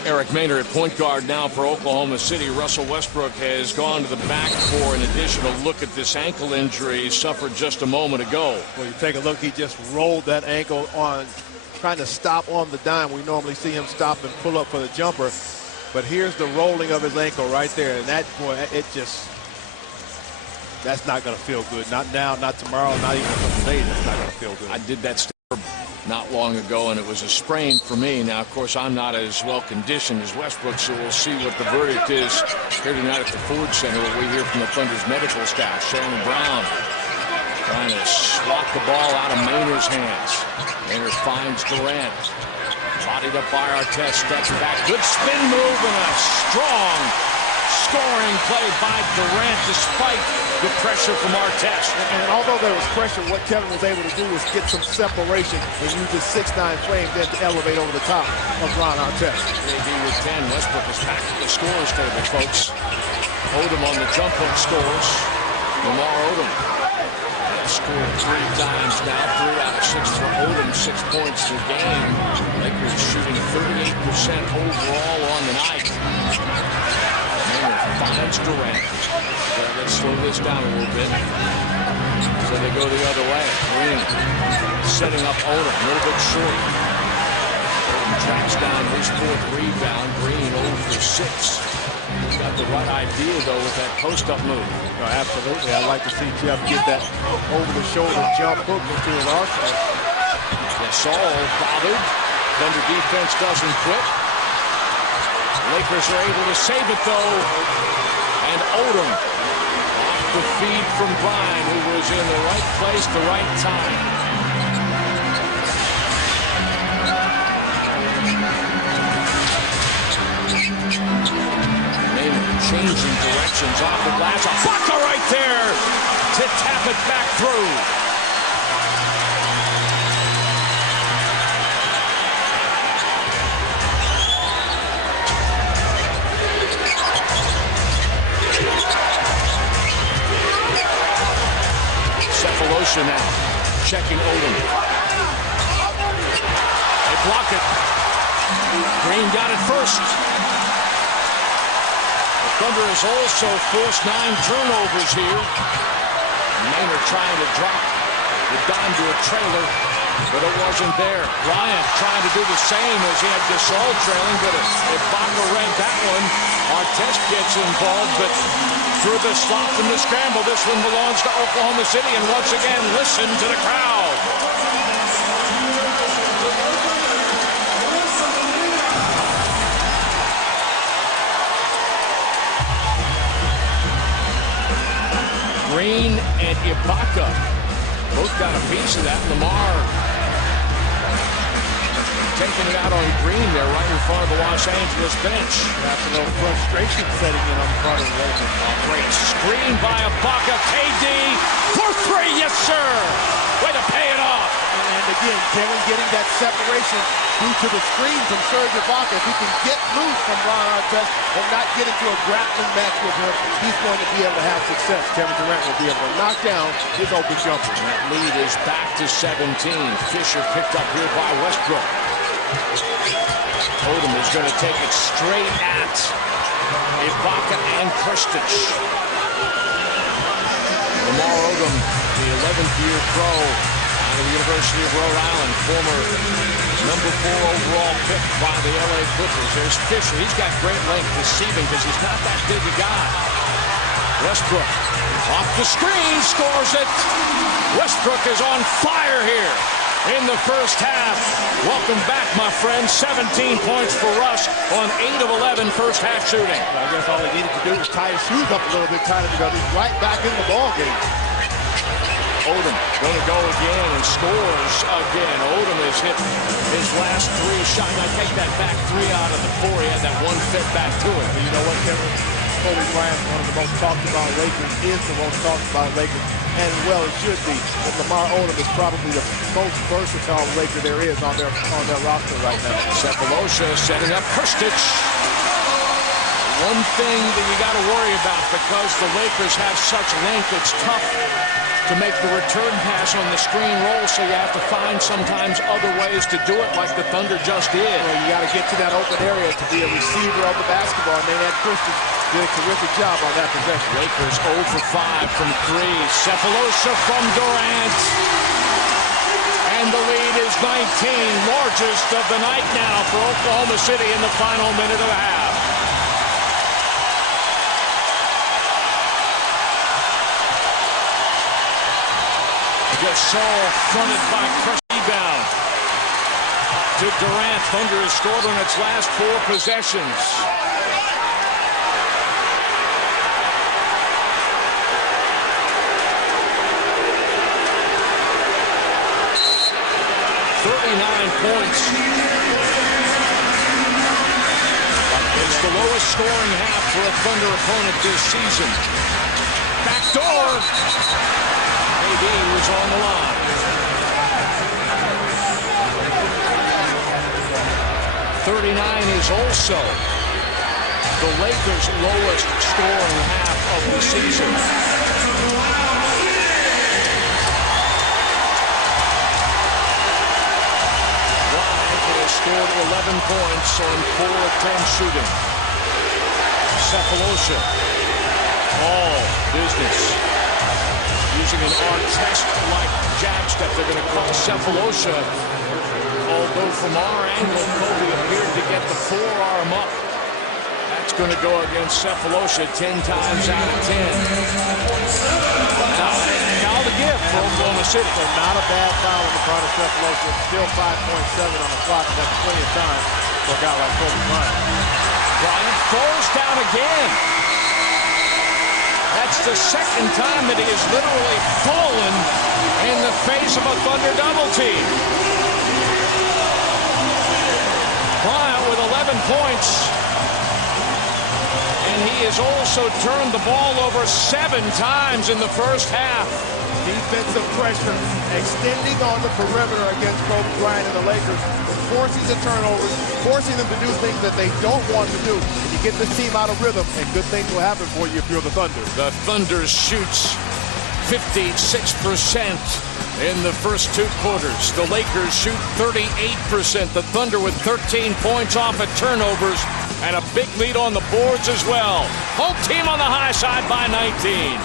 Eric Maynard at point guard now for Oklahoma City. Russell Westbrook has gone to the back for an additional look at this ankle injury he suffered just a moment ago. Well, you take a look, he just rolled that ankle on, trying to stop on the dime. We normally see him stop and pull up for the jumper. But here's the rolling of his ankle right there. And that, boy, that's not going to feel good. Not now, not tomorrow, not even today. That's not going to feel good. I did that not long ago, and it was a sprain for me. Now, of course, I'm not as well conditioned as Westbrook, so we'll see what the verdict is here tonight at the Ford Center. What we hear from the Thunder's medical staff. Shannon Brown trying to swat the ball out of Maynard's hands. Maynard finds Durant. Bodied up by Artest, steps back. Good spin move and a strong scoring play by Durant despite the pressure from Artest. And although there was pressure, what Kevin was able to do was get some separation and use his 6'9" frame then to elevate over the top of Bryant Artest. AD with 10. Westbrook is back at the scorer's table, folks. Odom on the jump hook scores. Lamar Odom has scored 3 times now. 3 out of 6 for Odom. 6 points per game. Lakers shooting 38% overall on the night. Finds Durant. Let's slow this down a little bit. So they go the other way. Green setting up Odom. A little bit short. Odom tracks down his 4th rebound. Green 0 for 6. He's got the right idea, though, with that post-up move. No, absolutely. I'd like to see Jeff get that over-the-shoulder jump hook into his arsenal. Gasol bothered. Thunder defense doesn't quit. Lakers are able to save it, though. And Odom off the feed from Bryant, who was in the right place, the right time. Maynard changing directions off the glass. A bucket right there to tap it back through. Now checking Odom. They block it. Green got it first. The Thunder has also forced 9 turnovers here. Maynard trying to drop the dime to a trailer, but it wasn't there. Bryant trying to do the same as he had Gasol trailing, but Ibaka read that one. Artest gets involved, but through the slot from the scramble, this one belongs to Oklahoma City, and once again, listen to the crowd. Green and Ibaka both got a piece of that. Lamar taking it out on Green there right in front of the Los Angeles bench. That's a little frustration setting in on the part of the Lakers. Great screen by Ibaka. KD for 3, yes sir! Way to pay it off. And again, Kevin getting that separation due to the screen from Serge Ibaka. If he can get loose from Bryant Artest and not get into a grappling match with him, he's going to be able to have success. Kevin Durant will be able to knock down his open jumper. That lead is back to 17. Fisher picked up here by Westbrook. Odom is going to take it straight at Ibaka and Krstić. Lamar Odom, the 11th year pro out of the University of Rhode Island, former number 4 overall pick by the LA Clippers. There's Fisher. He's got great length receiving because he's not that big a guy. Westbrook off the screen, scores it. Westbrook is on fire here in the first half. Welcome back, my friend. 17 points for Russ on 8 of 11 first half shooting. I guess all he needed to do was tie his shoes up a little bit tighter because he's right back in the ball game. Odom going to go again and scores again. Odom has hit his last 3 shots. I take that back 3 out of the 4. He had that one fit back to it. You know what, Kevin? Kobe Bryant, one of the most talked about Lakers, is the most talked about Lakers, and well, it should be. But Lamar Odom is probably the most versatile Laker there is on their roster right now. Cephalosha setting up Krstić. One thing that you got to worry about, because the Lakers have such length, it's tough to make the return pass on the screen roll, so you have to find sometimes other ways to do it like the Thunder just did. Well, you got to get to that open area to be a receiver of the basketball, and then that Christian did a terrific job on that possession. Lakers 0 for 5 from 3. Sefolosha from Durant. And the lead is 19, largest of the night now for Oklahoma City in the final minute of the half. Gasol fronted by Crush rebound to Durant. Thunder has scored on its last 4 possessions. Points. It's the lowest scoring half for a Thunder opponent this season. Backdoor. AD was on the line. 39 is also the Lakers' lowest scoring half of the season. Scored 11 points on 4 of 10 shooting. Sefolosha, all business. Using an Artest-like jab step, they're going to call Sefolosha. Although from our angle, Kobe appeared to get the forearm up. That's going to go against Sefolosha 10 times out of 10. Foul to give for Oklahoma City. So not a bad foul on the part of Sefolosha. Still 5.7 on the clock, and that's plenty of time for a guy like Kobe Bryant. Bryant falls down again. That's the second time that he has literally fallen in the face of a Thunder double team. Bryant with 11 points. And he has also turned the ball over 7 times in the first half. Defensive pressure extending on the perimeter against Kobe Bryant and the Lakers, forcing the turnovers, forcing them to do things that they don't want to do. And you get this team out of rhythm, and good things will happen for you if you're the Thunder. The Thunder shoots 56% in the first 2 quarters. The Lakers shoot 38%. The Thunder with 13 points off at turnovers and a big lead on the boards as well. Home team on the high side by 19.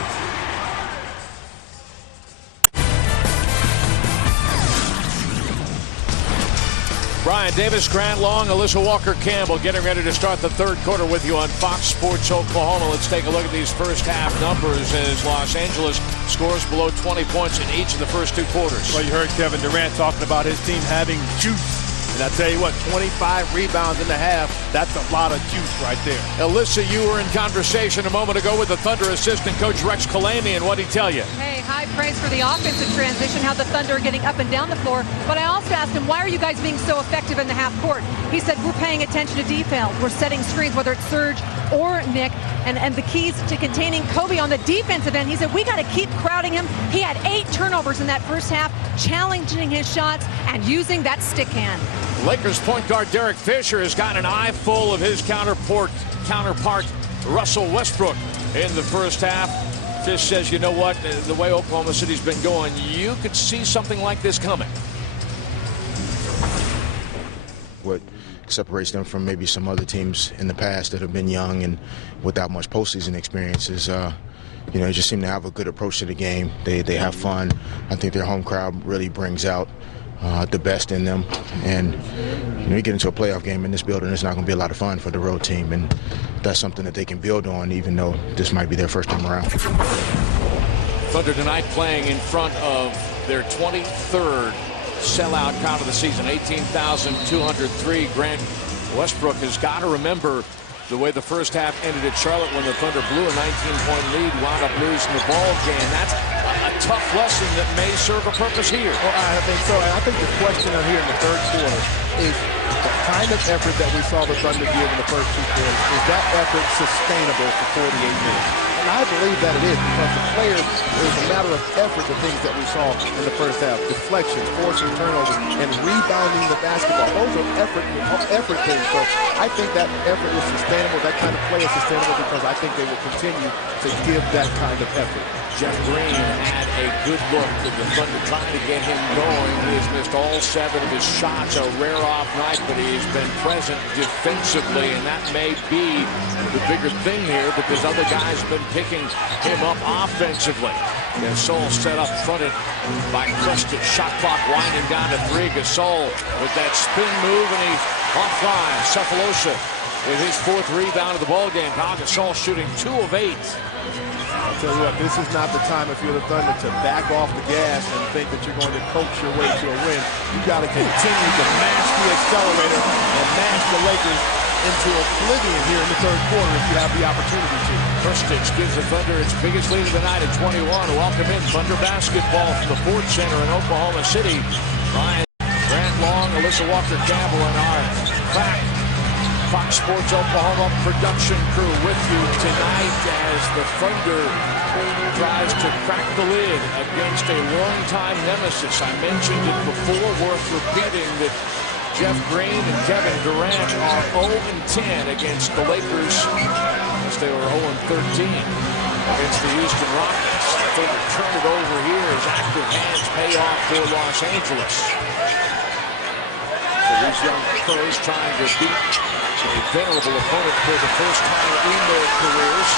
Brian Davis, Grant Long, Alyssa Walker-Campbell getting ready to start the 3rd quarter with you on Fox Sports Oklahoma. Let's take a look at these first half numbers as Los Angeles scores below 20 points in each of the first 2 quarters. Well, you heard Kevin Durant talking about his team having juice. And I tell you what, 25 rebounds in the half, that's a lot of juice right there. Alyssa, you were in conversation a moment ago with the Thunder assistant coach Rex Kalamian, and what'd he tell you? Hey, high praise for the offensive transition, how the Thunder are getting up and down the floor. But I also asked him, why are you guys being so effective in the half court? He said, we're paying attention to detail. We're setting screens, whether it's Serge or Nick, and the keys to containing Kobe on the defensive end. He said, we got to keep crowding him. He had 8 turnovers in that first half, challenging his shots and using that stick hand. Lakers point guard Derek Fisher has got an eye full of his counterpart Russell Westbrook in the first half. Fish says, you know what, the way Oklahoma City's been going, you could see something like this coming. What separates them from maybe some other teams in the past that have been young and without much postseason experience is, they just seem to have a good approach to the game. They have fun. I think their home crowd really brings out the best in them. And you get into a playoff game in this building, it's not going to be a lot of fun for the road team. And that's something that they can build on, even though this might be their first time around. Thunder tonight playing in front of their 23rd sellout crowd of the season, 18,203. Grant, Westbrook has got to remember the way the first half ended at Charlotte when the Thunder blew a 19-point lead, wound up losing the ball game. That's a tough lesson that may serve a purpose here. Well, I think so. And I think the question here in the 3rd quarter is the kind of effort that we saw the Thunder give in the first 2 quarters. Is that effort sustainable for 48 minutes? And I believe that it is, because the players, it was a matter of effort, the things that we saw in the first half. Deflections, forcing turnovers, and rebounding the basketball. Those are effort things. So I think that effort is sustainable. That kind of play is sustainable because I think they will continue to give that kind of effort. Jeff Green had a good look at the Thunder trying to get him going. He has missed all 7 of his shots. A rare off night, but he's been present defensively, and that may be the bigger thing here because other guys have been picking him up offensively. Gasol set up fronted by Krstić. Shot clock winding down to 3. Gasol with that spin move, and he's offline. Sefolosha with his 4th rebound of the ballgame. Now Gasol shooting 2 of 8. I'll tell you what, this is not the time if you're the Thunder to back off the gas and think that you're going to coach your way to a win. You got to continue to mash the accelerator and mash the Lakers into oblivion here in the 3rd quarter if you have the opportunity to. Krstić gives the Thunder its biggest lead of the night at 21. Welcome in Thunder basketball from the Ford Center in Oklahoma City. Bryant, Grant Long, Alyssa Walker-Campbell, and our crack Fox Sports Oklahoma production crew with you tonight as the Thunder tries to crack the lid against a longtime nemesis. I mentioned it before, worth repeating, that Jeff Green and Kevin Durant are 0-10 against the Lakers, as they were 0-13 against the Houston Rockets. The Thunder turn it over here as active hands pay off for Los Angeles. So these young pros trying to beat a venerable opponent for the first time in their careers.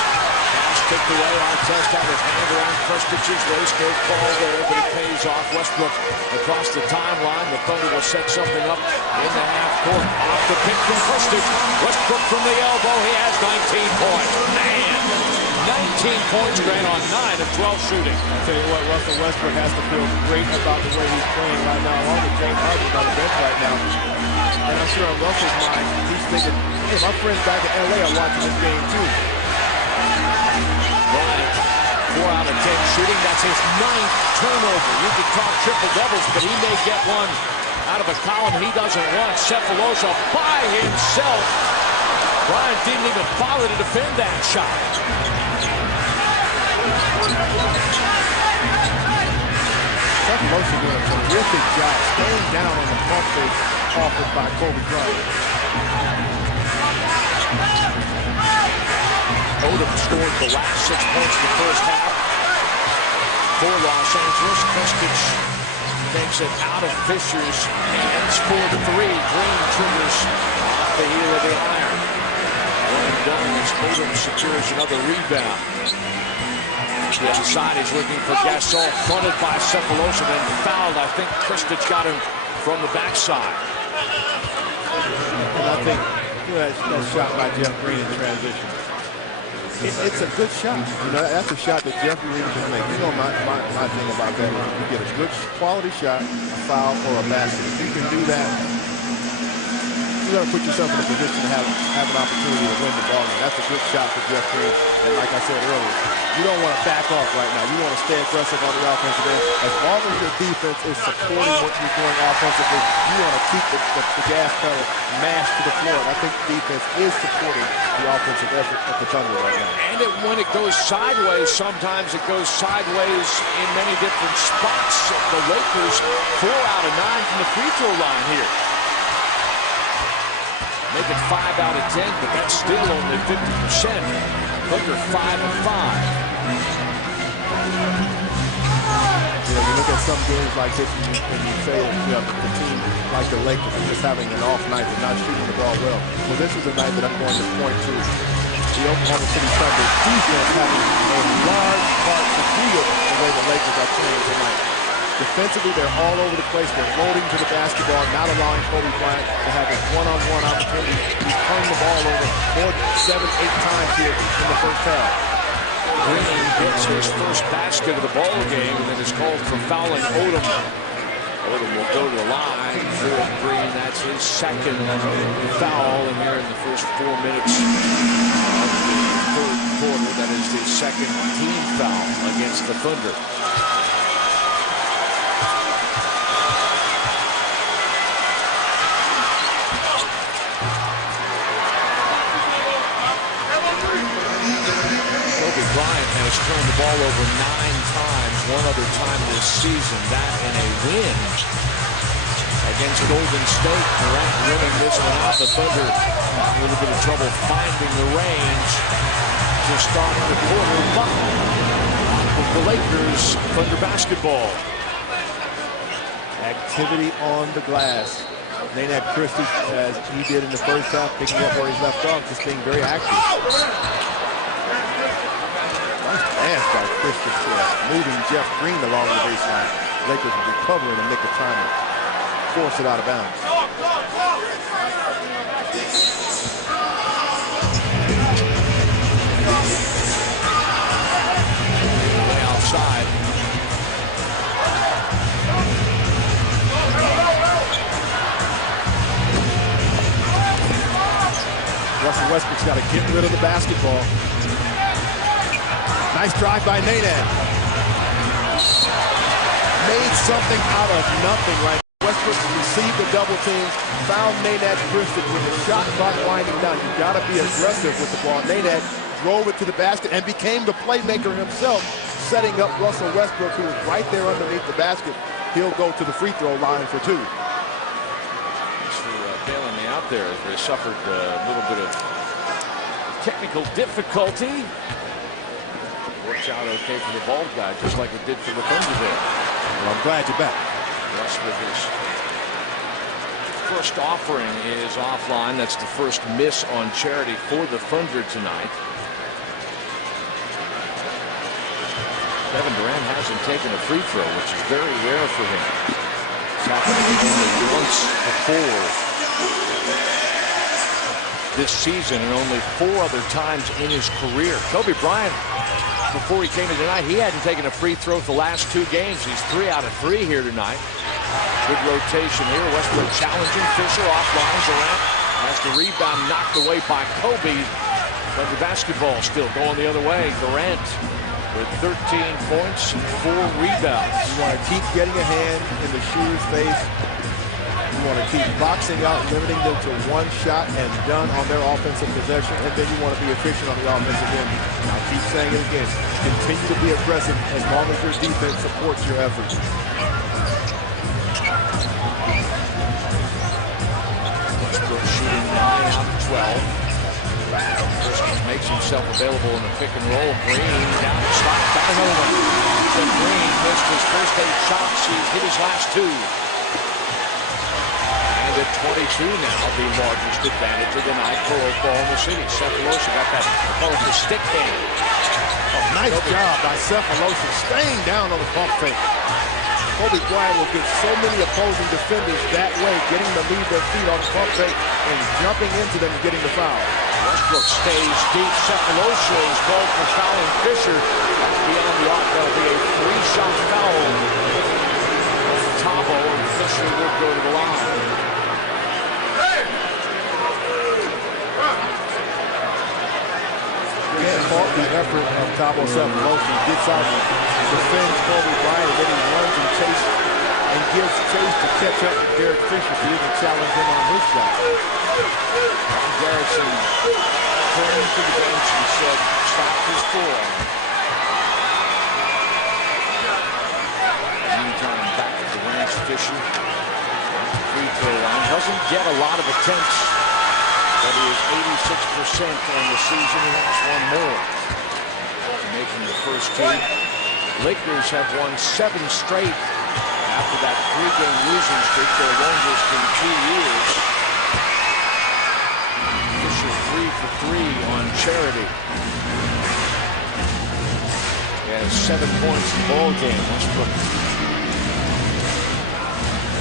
Pass kicked away. Artest had his hand around Krstić's waist. No call there, but it pays off. Westbrook across the timeline. The Thunder will set something up in the half court. Off the pick from Krstić. Westbrook from the elbow. He has 19 points. Man! 19 points, Grant, on 9 of 12 shooting. I'll tell you what, Russell Westbrook has to feel great about the way he's playing right now, along with James Harden on the bench right now. And I'm sure on Russell's mind, he's thinking, hey, my friends back in LA are watching this game too. Bryant, 4 out of 10 shooting. That's his 9th turnover. You could talk triple doubles, but he may get one out of a column he doesn't want. Sefolosha by himself. Bryant didn't even bother to defend that shot. Sefolosha doing a terrific job staying down on the pump fake offered by Kobe Bryant. Odom scored the last 6 points in the first half for Los Angeles. Krstić takes it out of Fisher's hands for the 3. Green triggers off the heel of the iron. One done as Odom secures another rebound. The other side, he's looking for Gasol, fronted by Sefolosha, then fouled. I think Krstić got him from the backside. And I think that shot by Jeff Green in transition. It's a good shot. You know, that's a shot that Jeff Green can make. You know, my thing about that is if you get a good quality shot, a foul, or a basket. If you can do that, you got to put yourself in a position to have an opportunity to win the ball. And that's a good shot for Jeff Green. And like I said earlier, you don't want to back off right now. You want to stay aggressive on the offensive end. As long as your defense is supporting what you're doing offensively, you want to keep the gas pedal mashed to the floor. And I think defense is supporting the offensive effort of the Thunder right now. And when it goes sideways, sometimes it goes sideways in many different spots. The Lakers 4 out of 9 from the free throw line here. Make it 5 out of 10, but that's still only 50%. Thunder 5 of 5. You know, you look at some games like this and you say that you have a team like the Lakers are just having an off night and not shooting the ball well. Well, this is a night that I'm going to point to the Oklahoma City Thunder defense having a large part to do with the way the Lakers are playing tonight. Defensively, they're all over the place. They're loading to the basketball, not allowing Kobe Bryant to have his one-on-one opportunity. He's turned the ball over more than 7-8 times here in the first half. Green gets his first basket of the ball game and then is called for fouling Odom. Odom will go to the line for Green. That's his second foul, and here in the first 4 minutes of the 3rd quarter, that is the second team foul against the Thunder. Bryant has turned the ball over 9 times, one other time this season. That in a win against Golden State. Durant winning this one out. The Thunder a little bit of trouble finding the range to start the quarter. But with the Lakers, Thunder basketball. Activity on the glass. Nate Christie, as he did in the first half, picking up where he's left off, just being very active. Nice pass by Christie, moving Jeff Green along the baseline. Lakers recovering and Nick trying to force it out of bounds. Way outside. Russell Westbrook's got to get rid of the basketball. Nice drive by Nate. Made something out of nothing right. Westbrook received the double team, found Nate Christie with the shot clock winding down. You got to be aggressive with the ball. Nate drove it to the basket and became the playmaker himself, setting up Russell Westbrook, who was right there underneath the basket. He'll go to the free throw line for two. Bailing me out there as they suffered a little bit of technical difficulty. Works out okay for the bald guy, just like it did for the Thunder there. Well, I'm glad you're back. Russ with his first offering is offline. That's the first miss on charity for the Thunder tonight. Kevin Durant hasn't taken a free throw, which is very rare for him. It's happened only once before this season and only 4 other times in his career. Kobe Bryant, before he came in tonight, he hadn't taken a free throw for the last 2 games. He's 3 out of 3 here tonight. Good rotation here. Westbrook challenging Fisher offline. Durant has the rebound knocked away by Kobe. But the basketball still going the other way. Durant with 13 points and 4 rebounds. You want to keep getting a hand in the shooter's face. You want to keep boxing out, limiting them to 1 shot and done on their offensive possession, and then you want to be efficient on the offensive end. I'll keep saying it again. Continue to be aggressive as long as your defense supports your efforts. Westbrook shooting 9 out of 12. Christian makes himself available in the pick and roll. Green down the slot. Got another one. So Green missed his first 8 shots. He's hit his last 2. And at 22 now, the largest advantage of the night for Oklahoma City. Cephalosha got that, call it the stick hand. Oh, nice job by Cephalosha, staying down on the pump fake. Kobe Bryant will get so many opposing defenders that way, getting them to leave their feet on the pump fake and jumping into them and getting the foul. Westbrook stays deep. Cephalosha is called for fouling Fisher. Beyond the arc, that'll be a 3-shot foul. Tabo and Fisher will go to the line. Can't fault the effort of Tabo Cephalosha. Gets out, defends Kobe Bryant, and then he runs and chases and gives chase to catch up with Derek Fisher to even challenge him on his shot. Ron Garrison turned to the bench and said, stop his forearm. Meantime, back at the Durant Fisher. Free throw line. Doesn't get a lot of attempts, but he is 86% on the season. He has 1 more. Making the first 2. Lakers have won 7 straight after that 3-game losing streak, their longest in 2 years. Fisher 3 for 3 on charity. He has 7 points in the ball game. Westbrook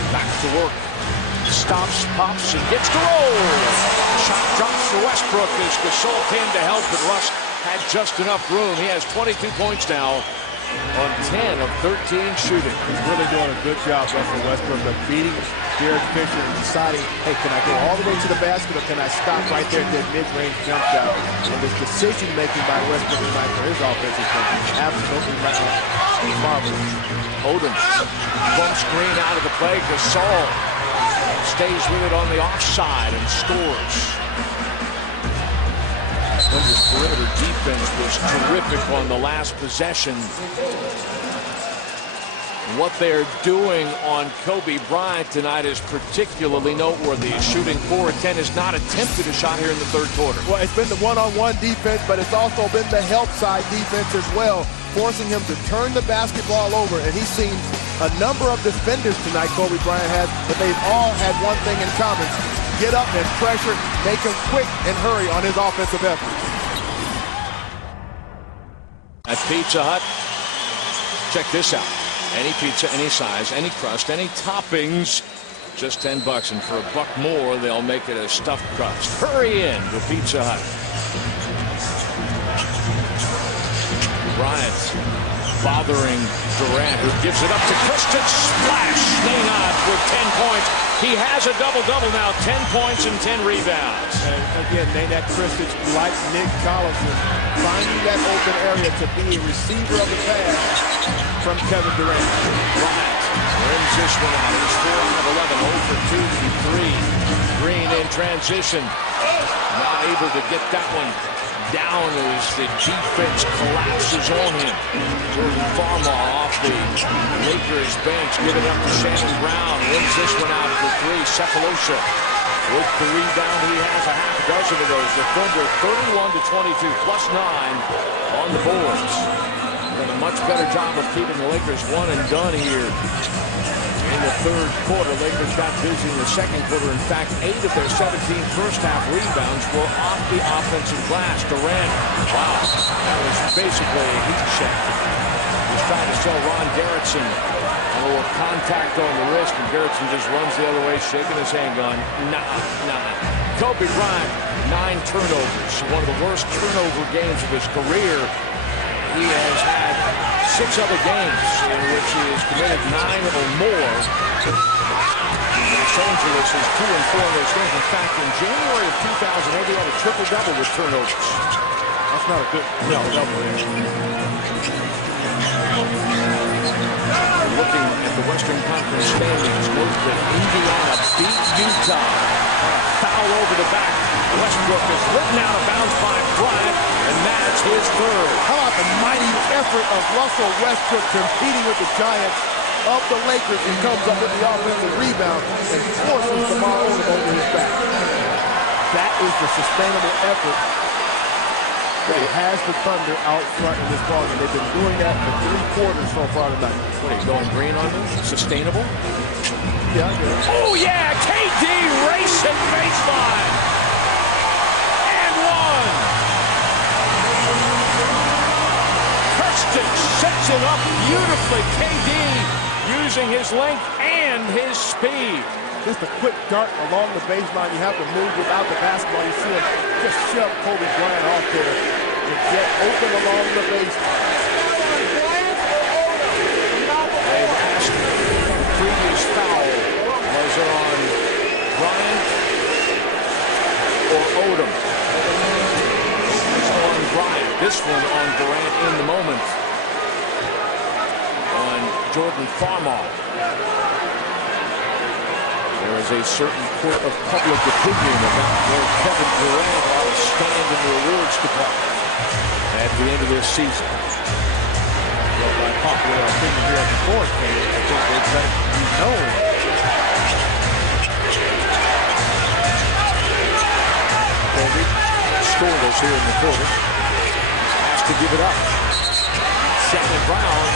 back to work. Stops, pops, and gets to roll. Shot drops for Westbrook as Gasol came to help, but Russ had just enough room. He has 22 points now on 10 of 13 shooting. He's really doing a good job, Russell Westbrook, of beating Derek Fisher and deciding, hey, can I go all the way to the basket or can I stop right there at that mid-range jump shot? And this decision-making by Westbrook tonight for his offense has been absolutely marvelous. Odom bumps Green out of the play. Gasol stays with it on the offside and scores. Thunder's perimeter defense was terrific on the last possession. What they're doing on Kobe Bryant tonight is particularly noteworthy. Shooting 4 of 10, has not attempted a shot here in the third quarter. Well, it's been the one-on-one defense, but it's also been the help side defense as well, forcing him to turn the basketball over. And he's seen a number of defenders tonight, Kobe Bryant has, but they've all had one thing in common: get up and pressure, make him quick and hurry on his offensive effort. At Pizza Hut, check this out. Any pizza, any size, any crust, any toppings, just $10. And for $1 more, they'll make it a stuffed crust. Hurry in to Pizza Hut. Bryant bothering Durant, who gives it up to Christian. Splash! Maynard with 10 points. He has a double-double now, 10 points and 10 rebounds. And again, Nate Christian, like Nick Collison, finding that open area to be a receiver of the pass from Kevin Durant. Bryant wins this one out. He's 4 out of 11, 0 for 2 to 3. Green in transition. Not able to get that one down as the defense collapses on him. Jordan Farmar off the Lakers bench, giving up to Shannon Brown. Wins this one out for 3. Cephalosha with the rebound. He has a half dozen of those. The Thunder 31 to 22, plus 9 on the boards. Done a much better job of keeping the Lakers one and done here in the third quarter. Lakers got busy in the second quarter. In fact, 8 of their 17 first-half rebounds were off the offensive glass. Durant, wow, that was basically a heat check. He's trying to sell Ron Garretson a little contact on the wrist, and Garretson just runs the other way, shaking his hand, going, nah. Kobe Bryant, 9 turnovers. One of the worst turnover games of his career. He has had 6 other games in which he has committed 9 or more. Los Angeles is 2 and 4 in those games. In fact, in January of 2008, he had a triple-double with turnovers. That's not a good double. Looking at the Western Conference standings, note that Indiana beat Utah. Foul over the back. Westbrook is written out of bounds by Bryant, and that's his third. How about the mighty effort of Russell Westbrook competing with the Giants of the Lakers? He comes up with the offensive rebound and forces Lamar Odom over his back. That is the sustainable effort that has the Thunder out front in this ball game. They've been doing that for 3 quarters so far tonight. What are you going green on them? Sustainable? Yeah, I get it. Oh, yeah! KD racing baseline! And 1! Kirsten sets it up beautifully. KD using his length and his speed. Just a quick dart along the baseline. You have to move without the basketball. You see him just shove Kobe Bryant off there to get open along the baseline. They've asked the previous foul. Was it on Bryant or Odom? It's on Bryant. This one on Durant in the moment. On Jordan Farmar. There is a certain court of public opinion about where Kevin Durant ought to stand in the awards department at the end of this season. Well, by popular opinion here at the fourth game, I think they'd let you know. Kobe scoreless here in the quarter. Has to give it up. Shannon Brown.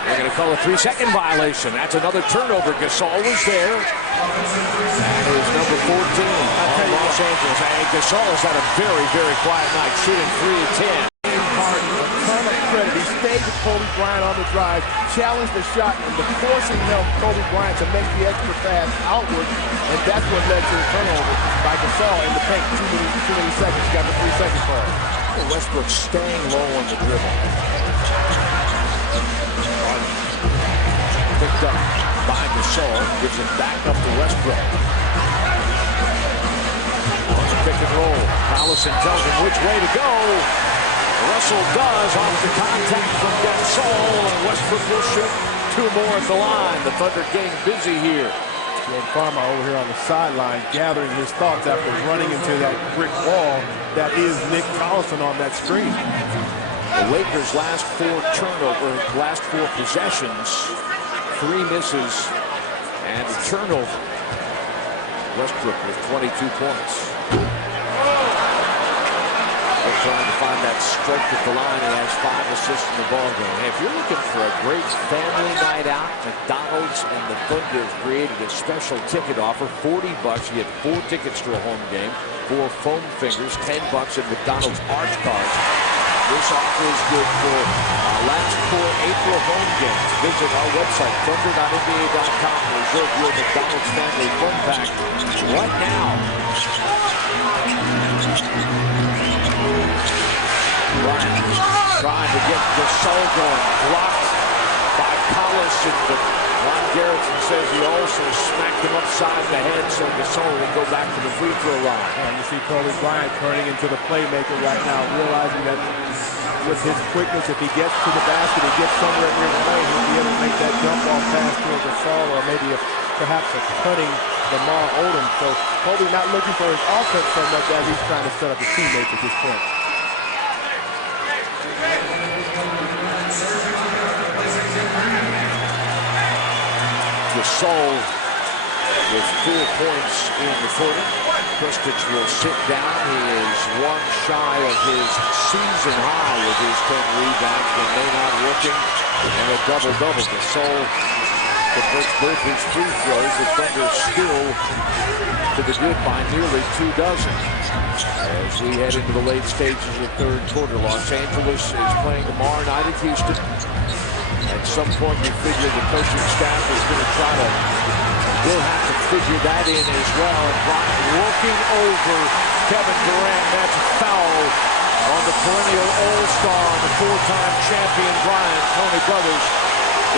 They're going to call a 3-second violation. That's another turnover. Gasol was there. That is number 14 on Los Angeles. And Gasol has had a very, very quiet night, shooting 3 of 10. Harden, a ton of credit. He stayed with Kobe Bryant on the drive, challenged the shot, and the forcing him, Kobe Bryant, to make the extra pass outward. And that's what led to the turnover by Gasol in the paint. Too many seconds. Got the 3-second call. Westbrook staying low on the dribble. Picked up by Gasol, gives it back up to Westbrook. On the pick and roll, Collison tells him which way to go. Russell does off the contact from Gasol, and Westbrook will shoot 2 more at the line. The Thunder getting busy here. Jordan Farmar over here on the sideline, gathering his thoughts after running into that brick wall that is Nick Collison on that screen. The Lakers' last four possessions, 3 misses and a turnover. Westbrook with 22 points. They're trying to find that strength at the line. He has 5 assists in the ballgame. Hey, if you're looking for a great family night out, McDonald's and the Thunder have created a special ticket offer. $40. You get 4 tickets to a home game, 4 foam fingers, $10 at McDonald's Arch Cards. This offer is good for last 4 April home games. Visit our website, thunder.nba.com, and reserve your McDonald's family fun pack right now. Bryant trying to get the soul going, blocked by Collison, but Ron Garrison says he also smacked him upside the head, so Gasol will go back to the free throw line. And you see Kobe Bryant turning into the playmaker right now, realizing that with his quickness, if he gets to the basket, he gets somewhere near the lane, he'll be able to make that jump ball pass to Gasol, or maybe perhaps a cutting Lamar Odom. So Kobe not looking for his offense so much as he's trying to set up his teammates at this point. Gasol with 4 points in the quarter. Kristic will sit down. He is 1 shy of his season high with his 10 rebounds when they're not working, and a double-double. Gasol converts both his free throws. The Thunder still to the good by nearly 2 dozen. As we head into the late stages of the third quarter, Los Angeles is playing tomorrow night at Houston. At some point, you figure the coaching staff is going to try to, will have to figure that in as well. And Bryant working over Kevin Durant. That's a foul on the perennial all-star, the 4-time champion Bryant. Tony Brothers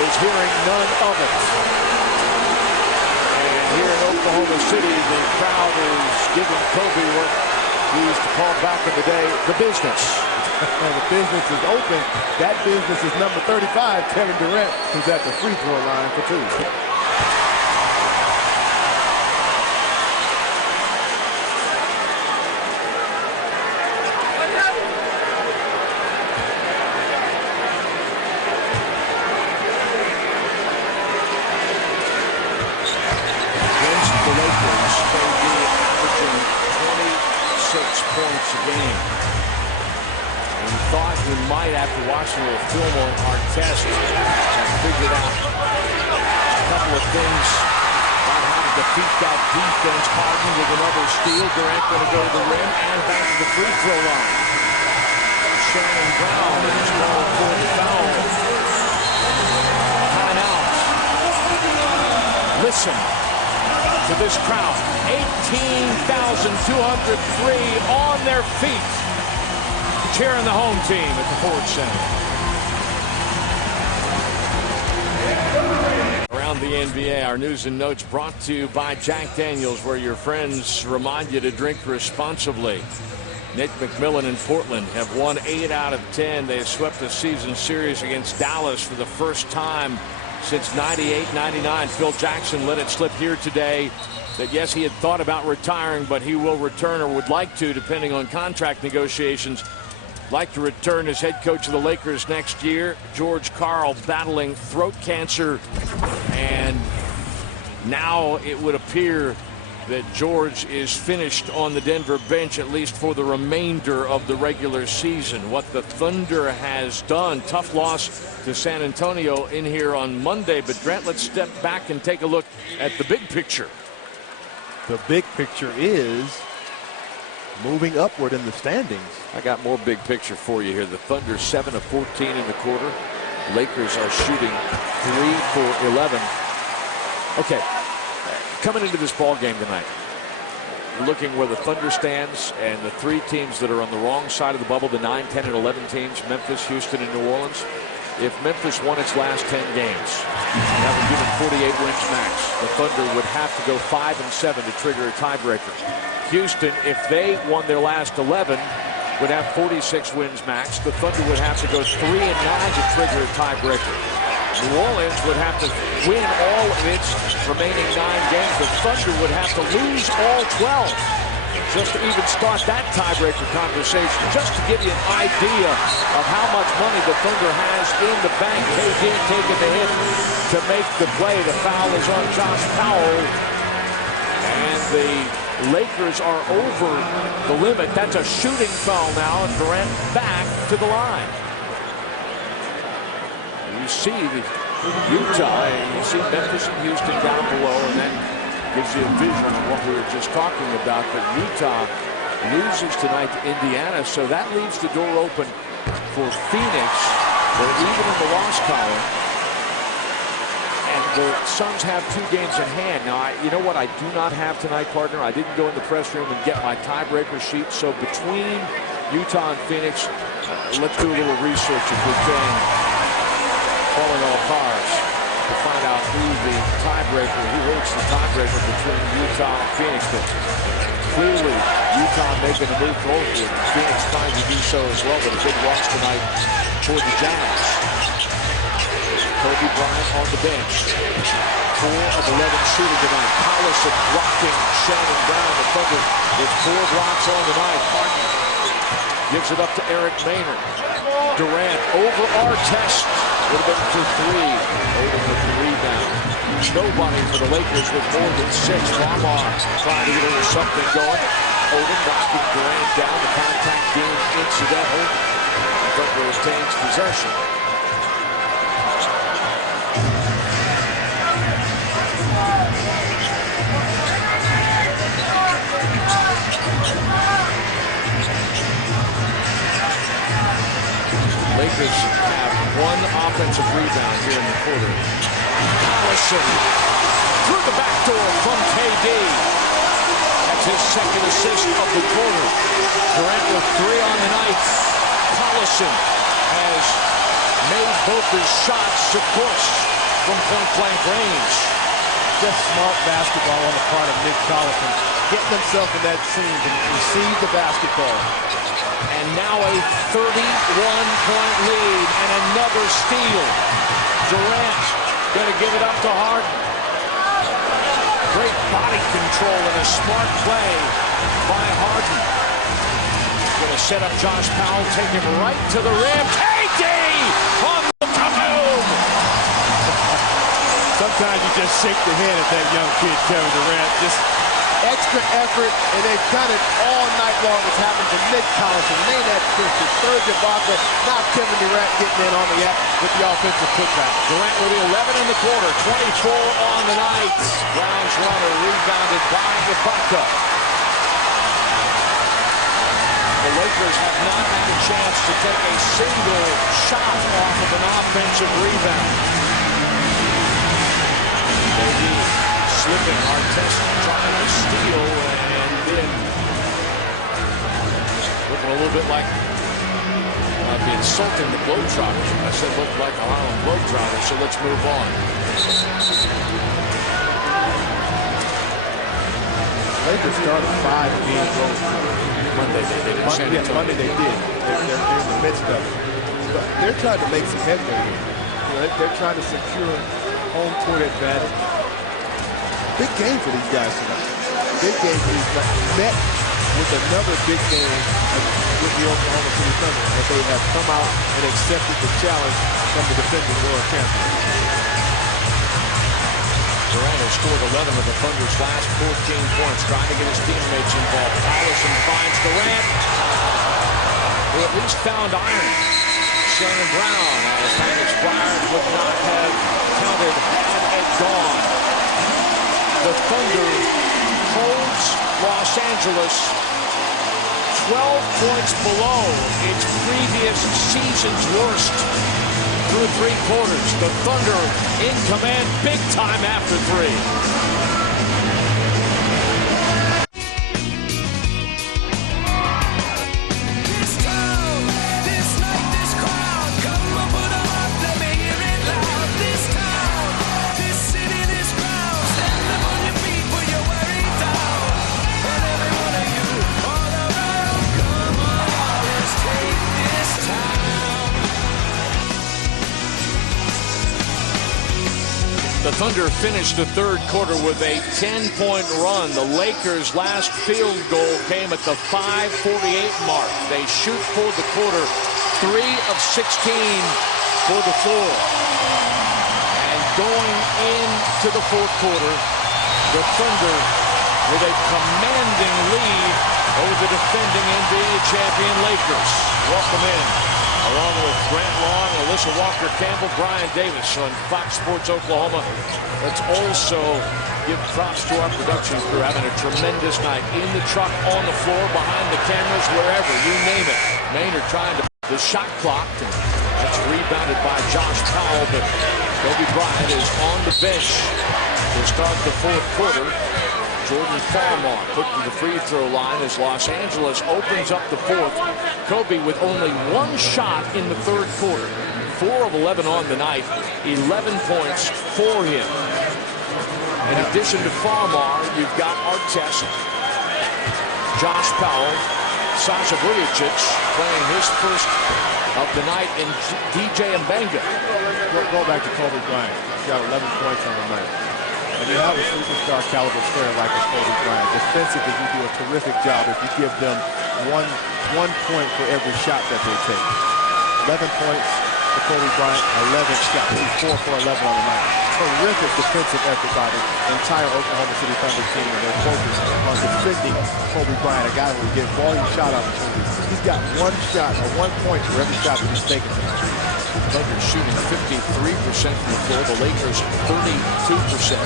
is hearing none of it. And here in Oklahoma City, the crowd is giving Kobe what he used to call back in the day, the business. The business is open. That business is number 35, Kevin Durant, who's at the free throw line for 2. Against the Lakers, KD averaging 26 points a game. And we thought we might, after watching a little film on our test, have figured out a couple of things about how to defeat that defense. Harden with another steal. Durant going to go to the rim and back to the free throw line. Shannon Brown is going for the foul. Timeout. Listen to this crowd. 18,203 on their feet, cheering the home team at the Ford Center. Around the NBA, our news and notes brought to you by Jack Daniels, where your friends remind you to drink responsibly. Nick McMillan and Portland have won 8 out of 10. They have swept the season series against Dallas for the first time since 98-99. Phil Jackson let it slip here today that, yes, he had thought about retiring, but he will return, or would like to, depending on contract negotiations. Like to return as head coach of the Lakers next year. George Karl battling throat cancer, and now it would appear that George is finished on the Denver bench, at least for the remainder of the regular season. What the Thunder has done, tough loss to San Antonio in here on Monday, but Durant, let's step back and take a look at the big picture. The big picture is moving upward in the standings. I got more big picture for you here. The Thunder 7 of 14 in the quarter. Lakers are shooting 3 for 11. Okay, coming into this ball game tonight, looking where the Thunder stands and the 3 teams that are on the wrong side of the bubble, the 9, 10, and 11 teams, Memphis, Houston, and New Orleans. If Memphis won its last 10 games, that would give them 48 wins max. The Thunder would have to go 5-7 to trigger a tiebreaker. Houston, if they won their last 11, would have 46 wins max. The Thunder would have to go 3-9 to trigger a tiebreaker. New Orleans would have to win all of its remaining 9 games. The Thunder would have to lose all 12. just to even start that tiebreaker conversation, just to give you an idea of how much money the Thunder has in the bank. KD taking the hit to make the play. The foul is on Josh Powell, and the Lakers are over the limit. That's a shooting foul now, and Durant back to the line. You see Utah, you see Memphis and Houston down below, and that gives you a vision of what we were just talking about. But Utah loses tonight to Indiana, so that leaves the door open for Phoenix. They're even in the loss column, and the Suns have 2 games in hand. Now, you know what I do not have tonight, partner? I didn't go in the press room and get my tiebreaker sheet. So between Utah and Phoenix, let's do a little research if we can. Calling all cards to find out who the tiebreaker, who holds the tiebreaker between Utah and Phoenix. But clearly, Utah making a move forward. Phoenix trying to do so as well, but a big loss tonight for the Jazz. Kobe Bryant on the bench. 4 of 11 shooting tonight. Collison blocking Shannon Brown. The Thunder with 4 blocks on the night. Harden gives it up to Eric Maynard. Durant over Artest. Would have been for 3. Over for the rebound. Nobody for the Lakers with more than 6. Lamar trying to get a little something going. Odom knocking Durant down. The contact being incidental. Thunder retains possession. Lakers have 1 offensive rebound here in the quarter. Collison through the back door from KD. That's his 2nd assist of the quarter. Durant with 3 on the night. Collison has made both his shots, of course, from point-blank range. Just smart basketball on the part of Nick Collison, getting himself in that scene and receive the basketball. And now a 31-point lead and another steal. Durant going to give it up to Harden. Great body control and a smart play by Harden. Going to set up Josh Powell, take him right to the rim. KD on the kaboom! Sometimes you just shake the head at that young kid, Kevin Durant. Just extra effort, and they've done it all night long. It's happened to Nick Collison, Maynard Christian, Serge Ibaka, now Kevin Durant getting in on the with the offensive putback. Durant with 11 in the quarter, 24 on the night. Brown's runner rebounded by Ibaka. The Lakers have not had a chance to take a single shot off of an offensive rebound. Maybe slipping, Artest trying to steal and in. Looking a little bit like be insulting the Globetrotters. I said looked like a Harlem Globetrotter, so let's move on. Lakers started 5-game road Monday they did. Monday they did. They're in the midst of it. But they're trying to make some headway here. They're trying to secure home court advantage. Big game for these guys tonight. Big game for these guys. Met with another big game with the Oklahoma City Thunder, and they have come out and accepted the challenge from the defending world champions. Durant has scored 11 of the Thunder's last 14 points, trying to get his teammates involved. Collison finds Durant, who at least found iron. Shannon Brown, as Heinrich Bryant would not have counted had it gone. The Thunder holds Los Angeles 12 points below its previous season's worst through 3 quarters. The Thunder in command big time after 3. The Thunder finished the third quarter with a 10-point run. The Lakers' last field goal came at the 5:48 mark. They shoot for the quarter, 3 of 16 for the floor. And going into the fourth quarter, the Thunder with a commanding lead over the defending NBA champion Lakers. Welcome in, along with Grant Long, Alyssa Walker-Campbell, Brian Davis on Fox Sports Oklahoma. Let's also give props to our production crew, having a tremendous night in the truck, on the floor, behind the cameras, wherever, you name it. Maynard trying to the shot clock. That's rebounded by Josh Powell, but Kobe Bryant is on the bench to start the fourth quarter. Jordan Farmar put to the free throw line as Los Angeles opens up the fourth. Kobe with only 1 shot in the third quarter. 4 of 11 on the night, 11 points for him. In addition to Farmar, you've got Artest, Josh Powell, Sasha Vujicic playing his first of the night, in DJ Mbenga. Go back to Kobe Bryant. He's got 11 points on the night. And you have a superstar caliber player like a Kobe Bryant. Defensively, you do a terrific job if you give them one point for every shot that they take. 11 points for Kobe Bryant, 11 shots. He's 4 for 11 on the night. Terrific defensive effort by the entire Oklahoma City Thunder team, and they're focused on defending Kobe Bryant, a guy who will get volume shot opportunities. He's got 1 shot or 1 point for every shot that he's taken tonight. Thunder shooting 53% from the floor. The Lakers 32%.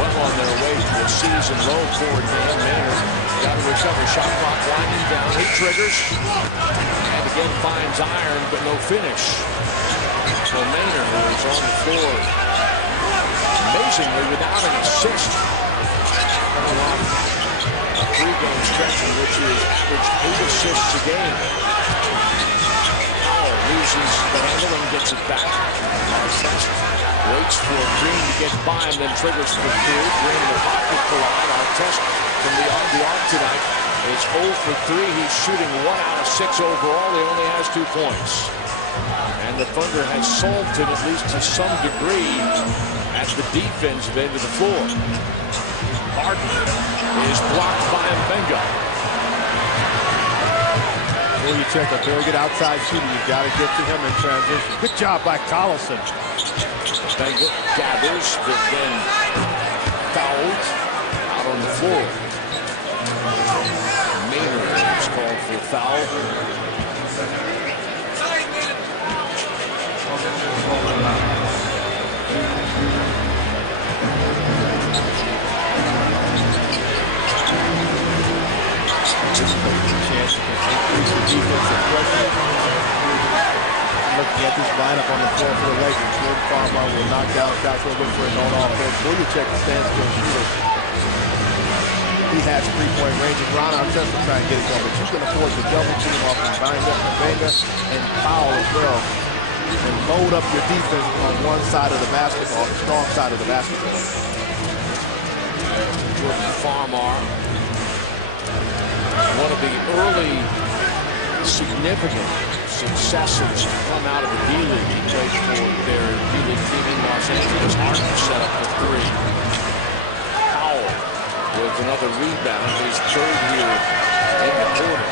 Well on their way to a season low for Dan Maynard. Got to recover. Shot clock winding down. He triggers. And again finds iron, but no finish. So Maynard, who is on the floor amazingly without an assist. Coming off a 3-game stretch in which he has averaged 8 assists a game. Loses the handle and gets it back. Artest waits for Green to get by him, then triggers for 2. Green in the pocket collide. Artest from the arc tonight is 0 for 3. He's shooting 1 out of 6 overall. He only has 2 points. And the Thunder has solved it, at least to some degree, at the defensive end of the floor. Harden is blocked by Mbenga. You check a very good outside shooter. You've got to get to him in transition. Good job by Collison. Mbenga gathers, but then fouled out on the floor. Maynard is called for foul. Chance to increase the defensive pressure. Looking at this lineup on the floor for the Lakers. Jordan Farmar will knock down shots. We'll look for his own offense. Vujicic stands for a shooter. He has 3-point range, and Ron Artest will try and get it done, but you can afford to double team off of Mbenga and Powell as well, and load up your defense on one side of the basketball, the strong side of the basketball. Jordan Farmar, one of the early significant successes to come out of the D-League. He played for their D-League team in Los Angeles. Harden set up for 3. Powell with another rebound, his 3rd here in the quarter.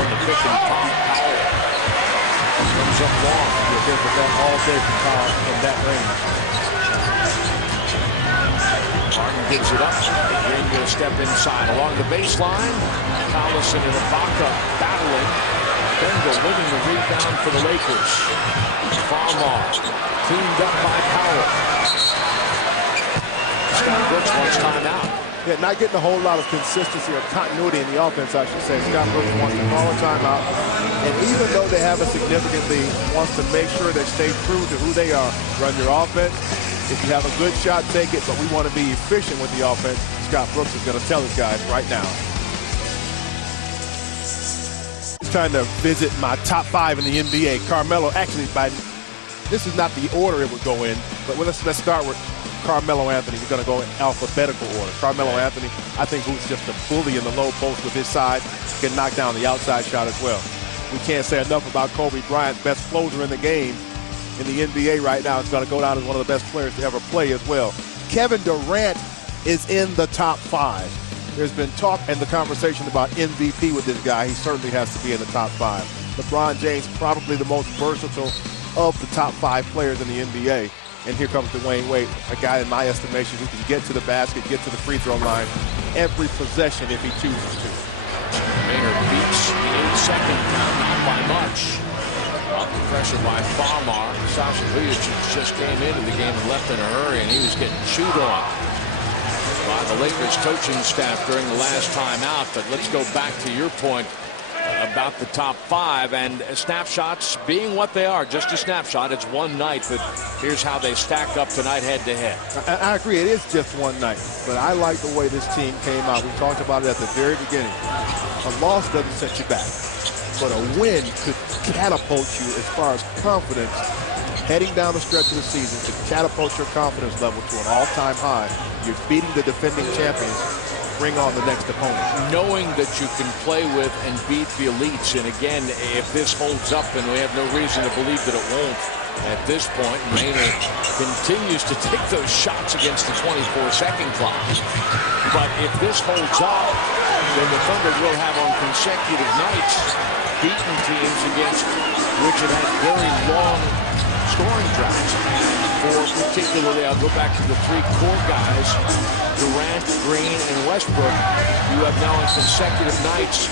On the pick and pop, Powell comes up long. You'll get the ball all day from Powell from that range. Harden gives it up. Green going to step inside along the baseline. Collison and Ibaka battling. Mbenga winning the rebound for the Lakers. Farmar cleaned up by Powell. Scott Brooks wants timeout. Yeah, not getting a whole lot of consistency or continuity in the offense, I should say. Scott Brooks wants to call a timeout. And even though they have a significant lead, wants to make sure they stay true to who they are. Run your offense. If you have a good shot, take it, but we want to be efficient with the offense. Scott Brooks is going to tell his guys right now. He's trying to visit my top 5 in the NBA. Carmelo, actually, this is not the order it would go in, but let's start with Carmelo Anthony. We're going to go in alphabetical order. Carmelo Anthony, I think, who's just a bully in the low post with his side, can knock down the outside shot as well. we can't say enough about Kobe Bryant, best closer in the game in the NBA right now. He's going to go down as one of the best players to ever play as well. Kevin Durant is in the top 5. There's been talk and the conversation about MVP with this guy. He certainly has to be in the top 5. LeBron James, probably the most versatile of the top 5 players in the NBA. And here comes Dwayne Wade, a guy in my estimation who can get to the basket, get to the free throw line every possession if he chooses to. Maynard beats the 8-second count, not by much. Up the pressure by Farmar. Sasha Vujacic just came into the game and left in a hurry, and he was getting chewed on by the Lakers coaching staff during the last timeout. But let's go back to your point about the top 5 and snapshots being what they are, just a snapshot. It's one night, but here's how they stack up tonight head-to-head. I agree, it is just one night, but I like the way this team came out. We talked about it at the very beginning. A loss doesn't set you back, but a win could catapult you as far as confidence heading down the stretch of the season, to catapult your confidence level to an all-time high. You're beating the defending champions. Bring on the next opponent. Knowing that you can play with and beat the elites, and again, if this holds up, and we have no reason to believe that it won't at this point, Maynard continues to take those shots against the 24-second clock. But if this holds up, then the Thunder will have on consecutive nights beaten teams against which it had very long scoring droughts. For particularly, I'll go back to the 3 core guys, Durant, Green, and Westbrook. You have now on consecutive nights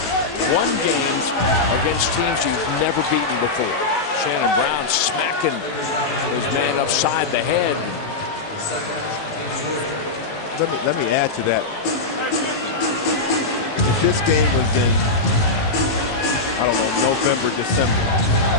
won games against teams you've never beaten before. Shannon Brown smacking his man upside the head. Let me add to that. If this game was in, I don't know, November, December,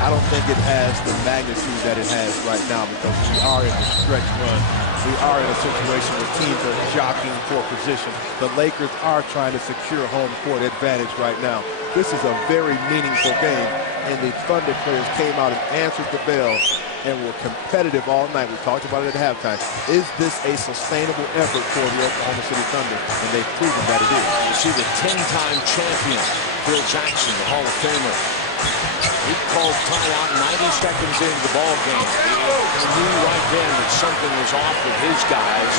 I don't think it has the magnitude that it has right now, because we are in a stretch run. We are in a situation where teams are jockeying for position. The Lakers are trying to secure home court advantage right now. This is a very meaningful game, and the Thunder players came out and answered the bell and were competitive all night. We talked about it at halftime. Is this a sustainable effort for the Oklahoma City Thunder? And they've proven that it is. You see the 10-time champion, Phil Jackson, the Hall of Famer. He called timeout 90 seconds into the ball game. He knew right then that something was off with his guys.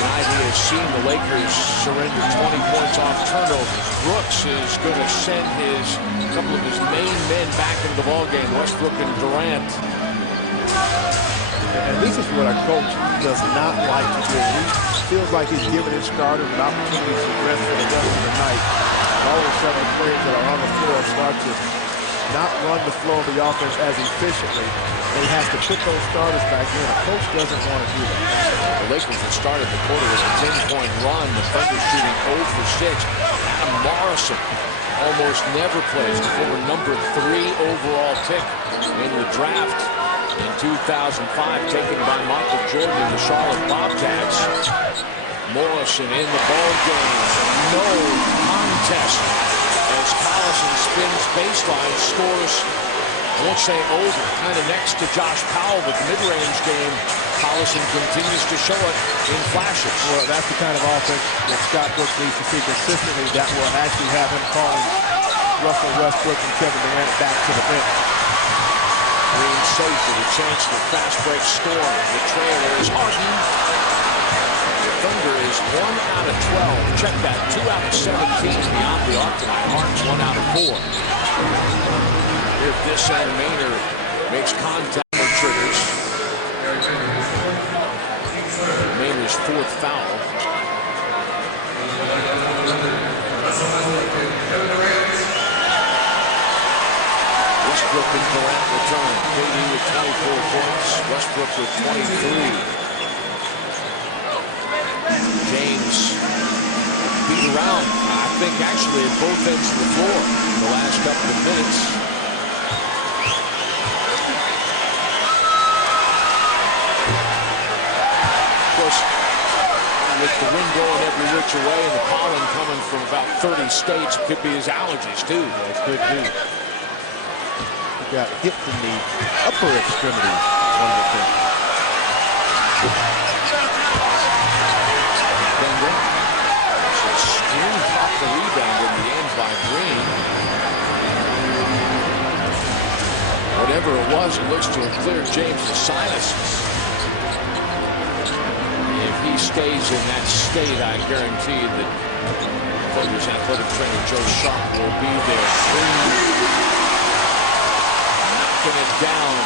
Tonight he has seen the Lakers surrender 20 points off turnovers. Brooks is going to send a couple of his main men back into the ball game, Westbrook and Durant. And this is what a coach does not like to do. He feels like he's giving his starters an opportunity to rest for the rest of the night. And all of a sudden, the players that are on the floor start to not run the flow of the offense as efficiently. And he has to put those starters back in. A coach doesn't want to do that. The Lakers have started the quarter with a 10-point run. The Thunder shooting 0 for 6. Adam Morrison almost never plays. The former number 3 overall pick in the draft in 2005, taken by Michael Jordan and the Charlotte Bobcats. Morrison in the ball game. No contest as Collison spins baseline, scores, I won't say over, kind of next to Josh Powell, but mid-range game, Collison continues to show it in flashes. Well, that's the kind of offense that Scott Brooks needs to see consistently, that will actually have him calling Russell Westbrook and Kevin Durant back to the bench. Green safe with a chance for fast break score. The trailer is Harden. The Thunder is 1 out of 12. Check that, 2 out of 17 beyond the arc tonight. Harden's 1 out of 4. If this and Maynard makes contact with triggers. Maynard's 4th foul. Westbrook and Durant return. KD with 24 points. Westbrook with 23. James beat around, I think, actually at both ends of the floor the last couple of minutes. Of course, with the wind blowing every which way and the pollen coming from about 30 states, it could be his allergies too. That could be. Got hip and knee, upper extremities, one would think. Denver should scream off the rebound in the end by Green. whatever it was, it looks to have cleared James' sinuses. If he stays in that state, I guarantee that Thunder's athletic trainer Joe Sharp will be there. Knocking it down.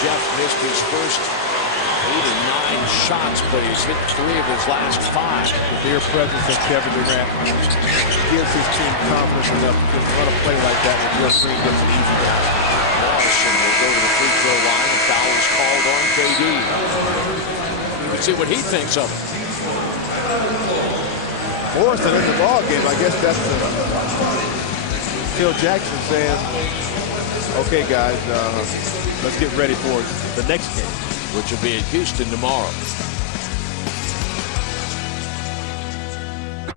Jeff missed his first 8 or 9 shots, but he's hit 3 of his last 5. The mere presence of Kevin Durant gives his team confidence enough to just run a play like that when Jeff Green gets an easy down. Morrison will go to the free throw line, and foul is called on KD. Let's see what he thinks of it. Morrison in the ball game. I guess that's Phil Jackson saying, okay, guys, let's get ready for the next game, which will be at Houston tomorrow.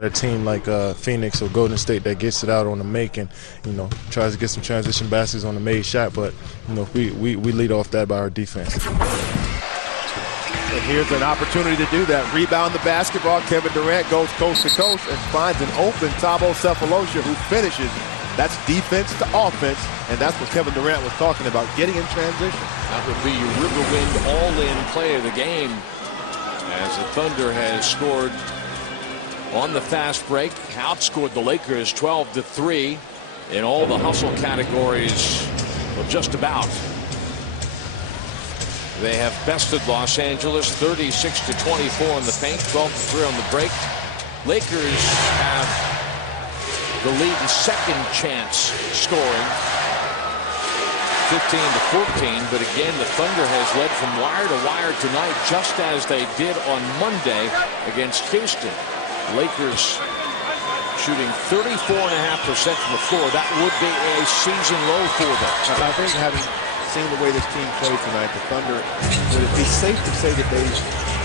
A team like Phoenix or Golden State that gets it out on the make and, tries to get some transition baskets on the made shot, but, we lead off that by our defense. And here's an opportunity to do that. Rebound the basketball. Kevin Durant goes coast to coast and finds an open Thabo Sefolosha who finishes. That's defense to offense, and that's what Kevin Durant was talking about, getting in transition. That would be your Riverwind all-in play of the game, as the Thunder has scored on the fast break, outscored the Lakers 12-3 in all the hustle categories, well, just about. They have bested Los Angeles 36-24 in the paint, 12-3 on the break. Lakers have the lead in second chance scoring, 15-14, but again the Thunder has led from wire to wire tonight, just as they did on Monday against Houston. Lakers shooting 34.5% from the floor. That would be a season low for them. I think having seen the way this team played tonight, the Thunder, would it be safe to say that they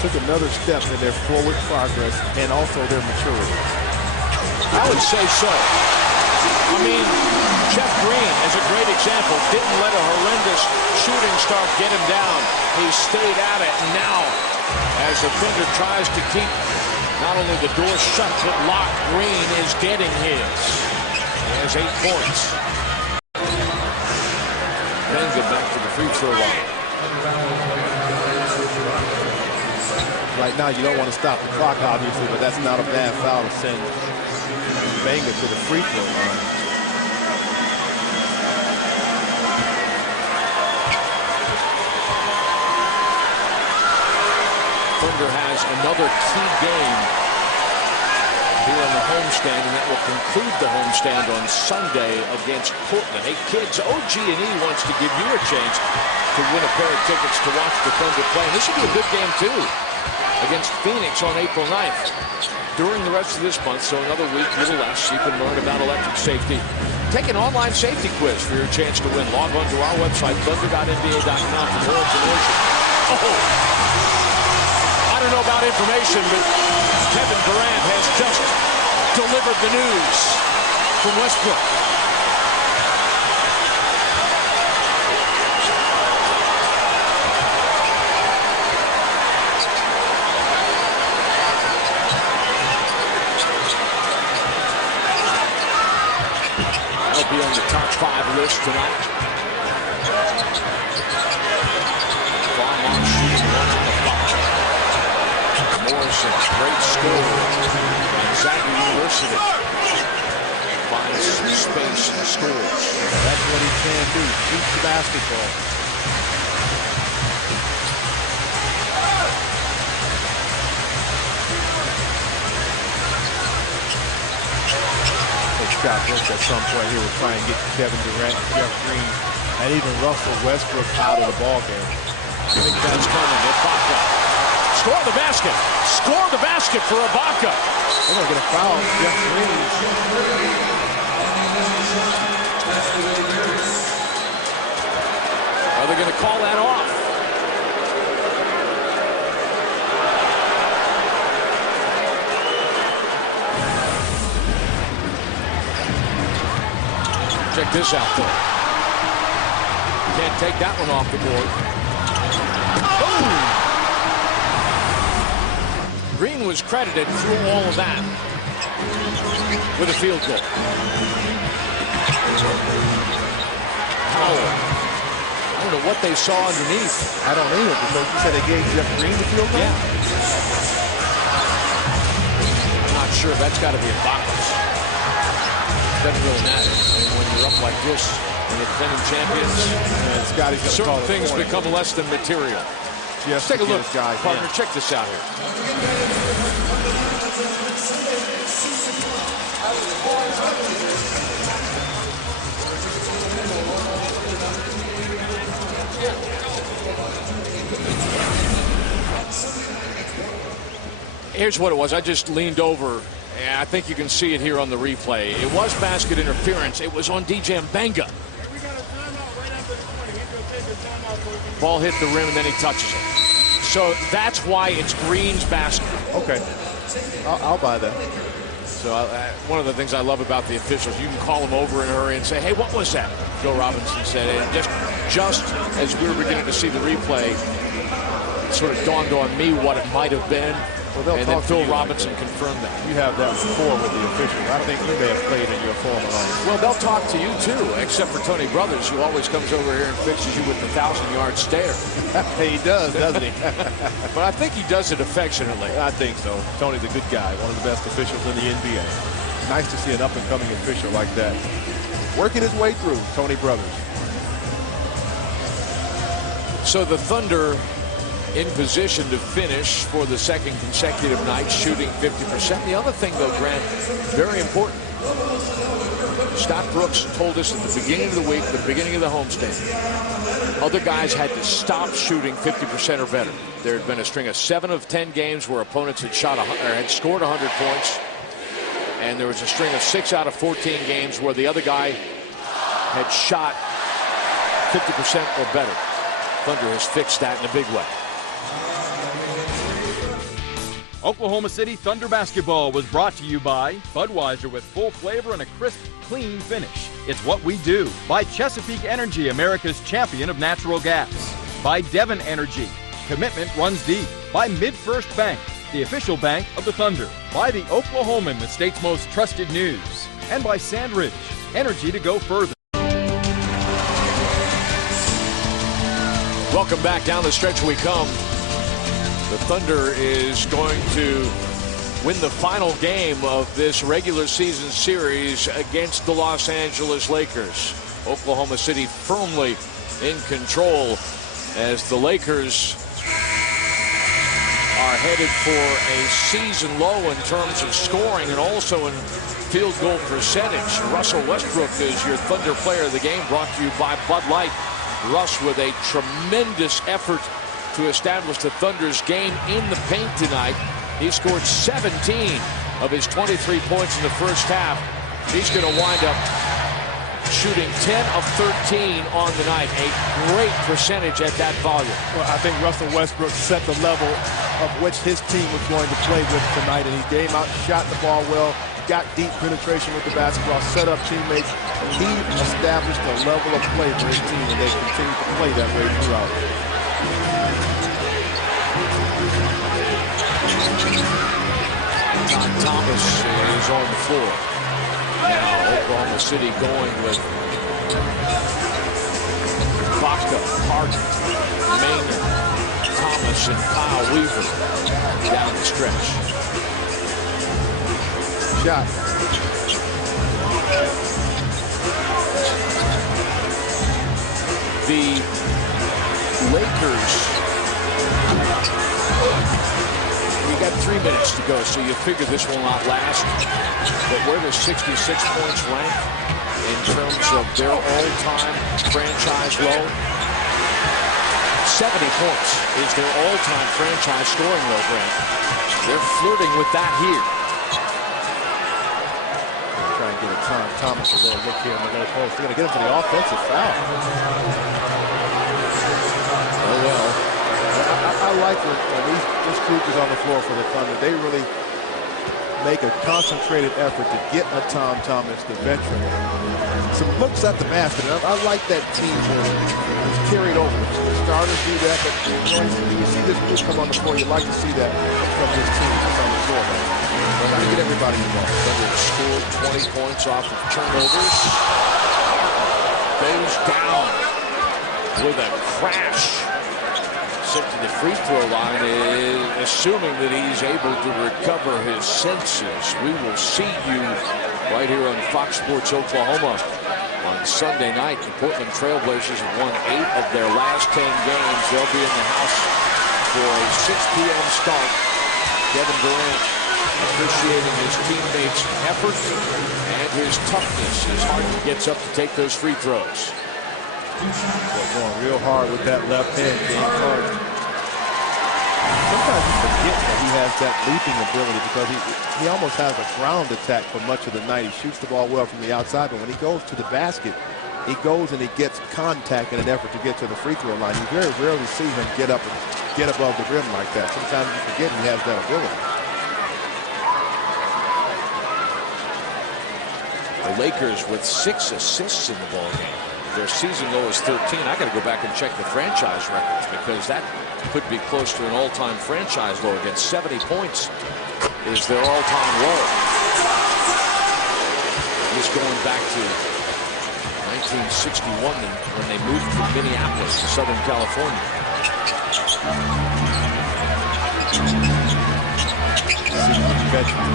took another step in their forward progress and also their maturity? I would say so. I mean, Jeff Green is a great example. Didn't let a horrendous shooting start get him down. He stayed at it. And now, as the Thunder tries to keep not only the door shut but locked, Green is getting his. He has 8 points. Then get back to the free throw line. Right now, you don't want to stop the clock, obviously, but that's not a bad foul to send Banga to the free throw line. Thunder has another key game here on the homestand, and that will conclude the homestand on Sunday against Portland. Hey kids, OG&E wants to give you a chance to win a pair of tickets to watch the Thunder play. And this should be a good game too, against Phoenix on April 9th. During the rest of this month, so another week, a little less, you can learn about electric safety. Take an online safety quiz for your chance to win. Log on to our website, thunder.nba.com, for more information. I don't know about information, but Kevin Durant has just delivered the news from Westbrook. That'll be on the top 5 list tonight. Morrison, great score. Gonzaga University finds space and scores. That's what he can do, shoot the basketball. Scott Brooks at some point here will try and get Kevin Durant, Jeff Green, and even Russell Westbrook out of the ball game. I think that's coming. Ibaka. Score the basket. Score the basket for Ibaka. They're going to get a foul. Jeff Green. Are they going to call that off? Check this out, though. Can't take that one off the board. Oh! Green was credited through all of that with a field goal. Howell to what they saw underneath. I don't either, because you said they gave Jeff Green the field goal? Yeah. I'm not sure. That's got to be a box. Doesn't really matter. And when you're up like this, and the defending champions, certain things become less than material. Let's take a look, partner. Yeah. Check this out here. Here's what it was. I just leaned over, and I think you can see it here on the replay. It was basket interference. It was on DJ Mbenga. Ball hit the rim, and then he touches it. So that's why it's Green's basket. Okay. I'll buy that. So one of the things I love about the officials, you can call them over in a hurry and say, hey, what was that? Bill Robinson said, and just as we were beginning to see the replay, it sort of dawned on me what it might have been. Well, and then Phil Robinson confirmed that. You have that rapport with the officials. I think you may have played in your former life. Well, they'll talk to you, too, except for Tony Brothers, who always comes over here and fixes you with the 1,000-yard stare. He does, doesn't he? But I think he does it affectionately. I think so. Tony's a good guy, one of the best officials in the NBA. Nice to see an up-and-coming official like that. Working his way through, Tony Brothers. So the Thunder in position to finish for the second consecutive night, shooting 50%. The other thing, though, Grant, very important. Scott Brooks told us at the beginning of the week, the beginning of the homestand, other guys had to stop shooting 50% or better. There had been a string of 7 of 10 games where opponents had scored 100 points, and there was a string of 6 out of 14 games where the other guy had shot 50% or better. Thunder has fixed that in a big way. Oklahoma City Thunder basketball was brought to you by Budweiser, with full flavor and a crisp, clean finish. It's what we do. By Chesapeake Energy, America's champion of natural gas. By Devon Energy, commitment runs deep. By MidFirst Bank, the official bank of the Thunder. By the Oklahoman, the state's most trusted news. And by Sandridge, energy to go further. Welcome back. Down the stretch we come. The Thunder is going to win the final game of this regular season series against the Los Angeles Lakers. Oklahoma City firmly in control as the Lakers are headed for a season low in terms of scoring and also in field goal percentage. Russell Westbrook is your Thunder player of the game, brought to you by Bud Light. Russ with a tremendous effort to establish the Thunder's game in the paint tonight. He scored 17 of his 23 points in the first half. He's going to wind up shooting 10 of 13 on the night, a great percentage at that volume. Well, I think Russell Westbrook set the level of which his team was going to play with tonight, and he came out, shot the ball well, got deep penetration with the basketball, set up teammates. He established a level of play for his team, and they continue to play that way throughout. John Thomas is on the floor. Now Oklahoma City going with Baca, Hart, Maynard, Thomas, and Kyle Weaver down the stretch. Shot. The Lakers, we got 3 minutes to go, so you figure this will not last. But where does 66 points rank in terms of their all-time franchise low? 70 points is their all-time franchise scoring low, Grant. They're flirting with that here. Try and get Thomas a little look here in the low post. They're going to get him for the offensive foul. Oh, well. I like when this group is on the floor for the Thunder. They really make a concentrated effort to get a Tom Thomas, the veteran, some looks at the basket. And I like that team that's carried over. The starters do that, but when you see this group come on the floor, you like to see that from this team that's on the floor. Trying to get everybody involved. Thunder scored 20 points off of turnovers. Goes down. with a crash. Sent to the free throw line, is assuming that he's able to recover his senses. We will see you right here on Fox Sports Oklahoma on Sunday night. The Portland Trailblazers have won 8 of their last 10 games. They'll be in the house for a 6 p.m. start. Kevin Durant appreciating his teammates' effort and his toughness as Harden gets up to take those free throws. Going real hard with that left hand, James Harden. Sometimes you forget that he has that leaping ability because he almost has a ground attack for much of the night. He shoots the ball well from the outside, but when he goes to the basket, he goes and he gets contact in an effort to get to the free throw line. You very rarely see him get up and get above the rim like that. Sometimes you forget he has that ability. The Lakers with 6 assists in the ballgame. Their season low is 13. I got to go back and check the franchise records because that could be close to an all-time franchise low. Against 70 points is their all-time low. Just going back to 1961 when they moved from Minneapolis to Southern California.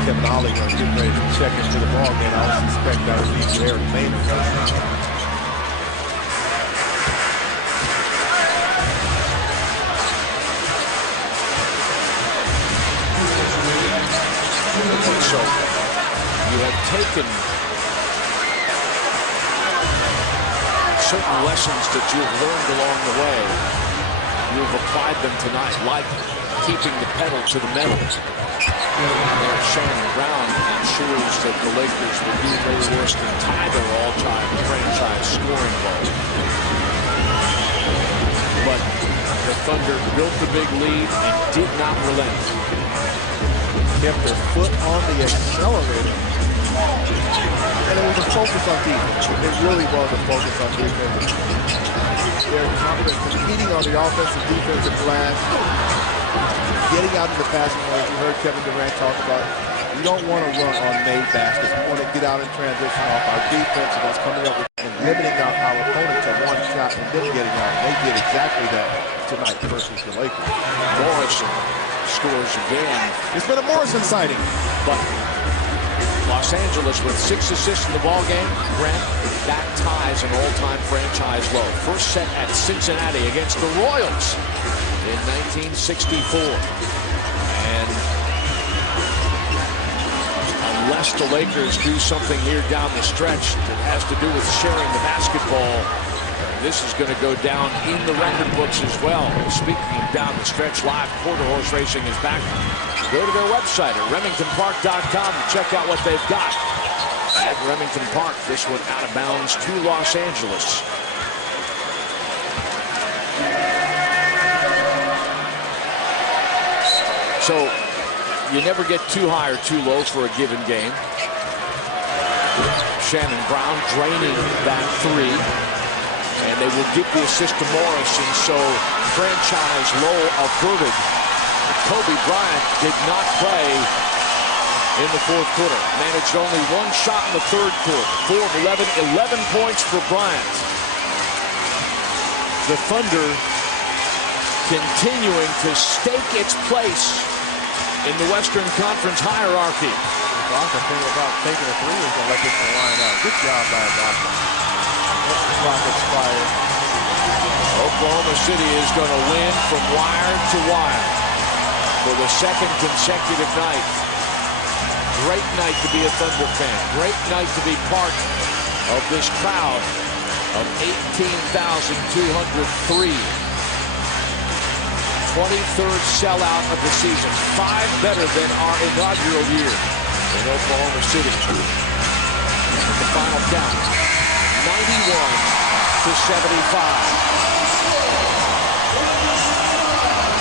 Kevin Ollie getting ready to check into the ball game. I would suspect that would be Eric Maynard right now. So you have taken certain lessons that you have learned along the way. You have applied them tonight, like keeping the pedal to the metal. There, Shannon Brown ensures that the Lakers will do their worst and tie their all-time franchise scoring goal. But the Thunder built the big lead and did not relent. Kept their foot on the accelerator. And it was a focus on defense. It really was a focus on defense. They're competing on the offensive defensive glass. Getting out in the passing lane. You heard Kevin Durant talk about we don't want to run on made baskets. We want to get out and transition off our defense that's coming up with and limiting our opponent to one shot and then getting out. They did exactly that tonight versus the Lakers. Morrison scores again. It's been a Morrison sighting. But Los Angeles with 6 assists in the ballgame. Brent, that ties an all-time franchise low. First set at Cincinnati against the Royals in 1964. And unless the Lakers do something here down the stretch that has to do with sharing the basketball, this is going to go down in the record books as well. Speaking of down the stretch, live quarter horse racing is back. Go to their website at remingtonpark.com and check out what they've got at Remington Park. This one out of bounds to Los Angeles. So you never get too high or too low for a given game. Shannon Brown draining that 3. And they will give the assist to Morrison, so franchise low averted. Kobe Bryant did not play in the 4th quarter. Managed only 1 shot in the 3rd quarter. 4 of 11, 11 points for Bryant. The Thunder continuing to stake its place in the Western Conference hierarchy. Ibaka thing about taking a 3 is going to let this one line out. Good job by Ibaka. Clock expired. Oklahoma City is going to win from wire to wire for the 2nd consecutive night. Great night to be a Thunder fan. Great night to be part of this crowd of 18,203. 23rd sellout of the season. 5 better than our inaugural year in Oklahoma City. The final count, 91-75.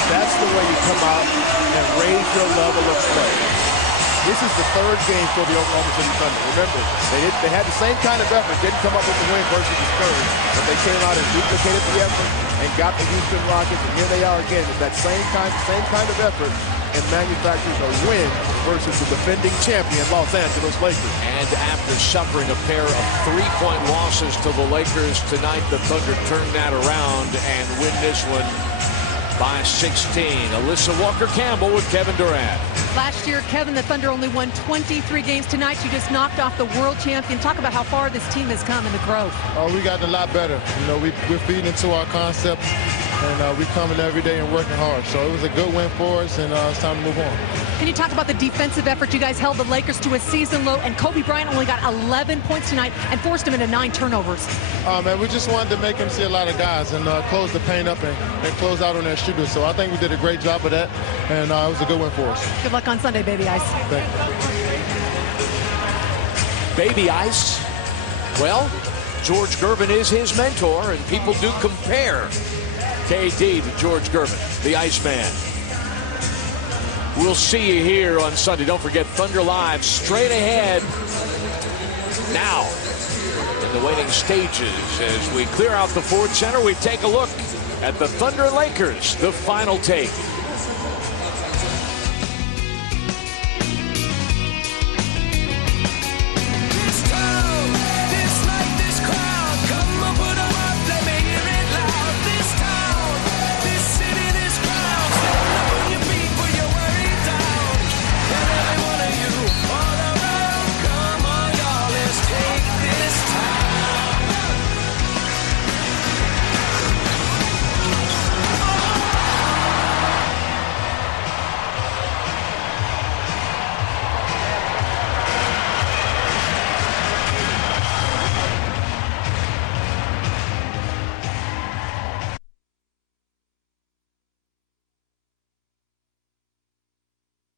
That's the way you come out and raise your level of play. This is the third game for the Oklahoma City Thunder. Remember, they had the same kind of effort, didn't come up with the win versus the Spurs, but they came out and duplicated the effort and got the Houston Rockets, and here they are again with that same kind of effort, and manufactures a win versus the defending champion Los Angeles Lakers. And after suffering a pair of 3-point losses to the Lakers tonight, the Thunder turn that around and win this one by 16. Alyssa Walker-Campbell with Kevin Durant. Last year, Kevin, the Thunder only won 23 games. Tonight, you just knocked off the world champion. Talk about how far this team has come in the growth. We got a lot better. You know, we're feeding into our concept, and we're coming every day and working hard. So it was a good win for us, and it's time to move on. Can you talk about the defensive effort? You guys held the Lakers to a season low, and Kobe Bryant only got 11 points tonight and forced him into 9 turnovers. Man, we just wanted to make him see a lot of guys and close the paint up and close out on their shooters. So I think we did a great job of that, and it was a good win for us. Good luck on Sunday, Baby Ice. Thank you. Baby Ice. Well, George Gervin is his mentor, and people do compare KD to George Gervin, the Iceman. We'll see you here on Sunday. Don't forget Thunder Live straight ahead now in the waiting stages. As we clear out the Ford Center, we take a look at the Thunder Lakers, the final take.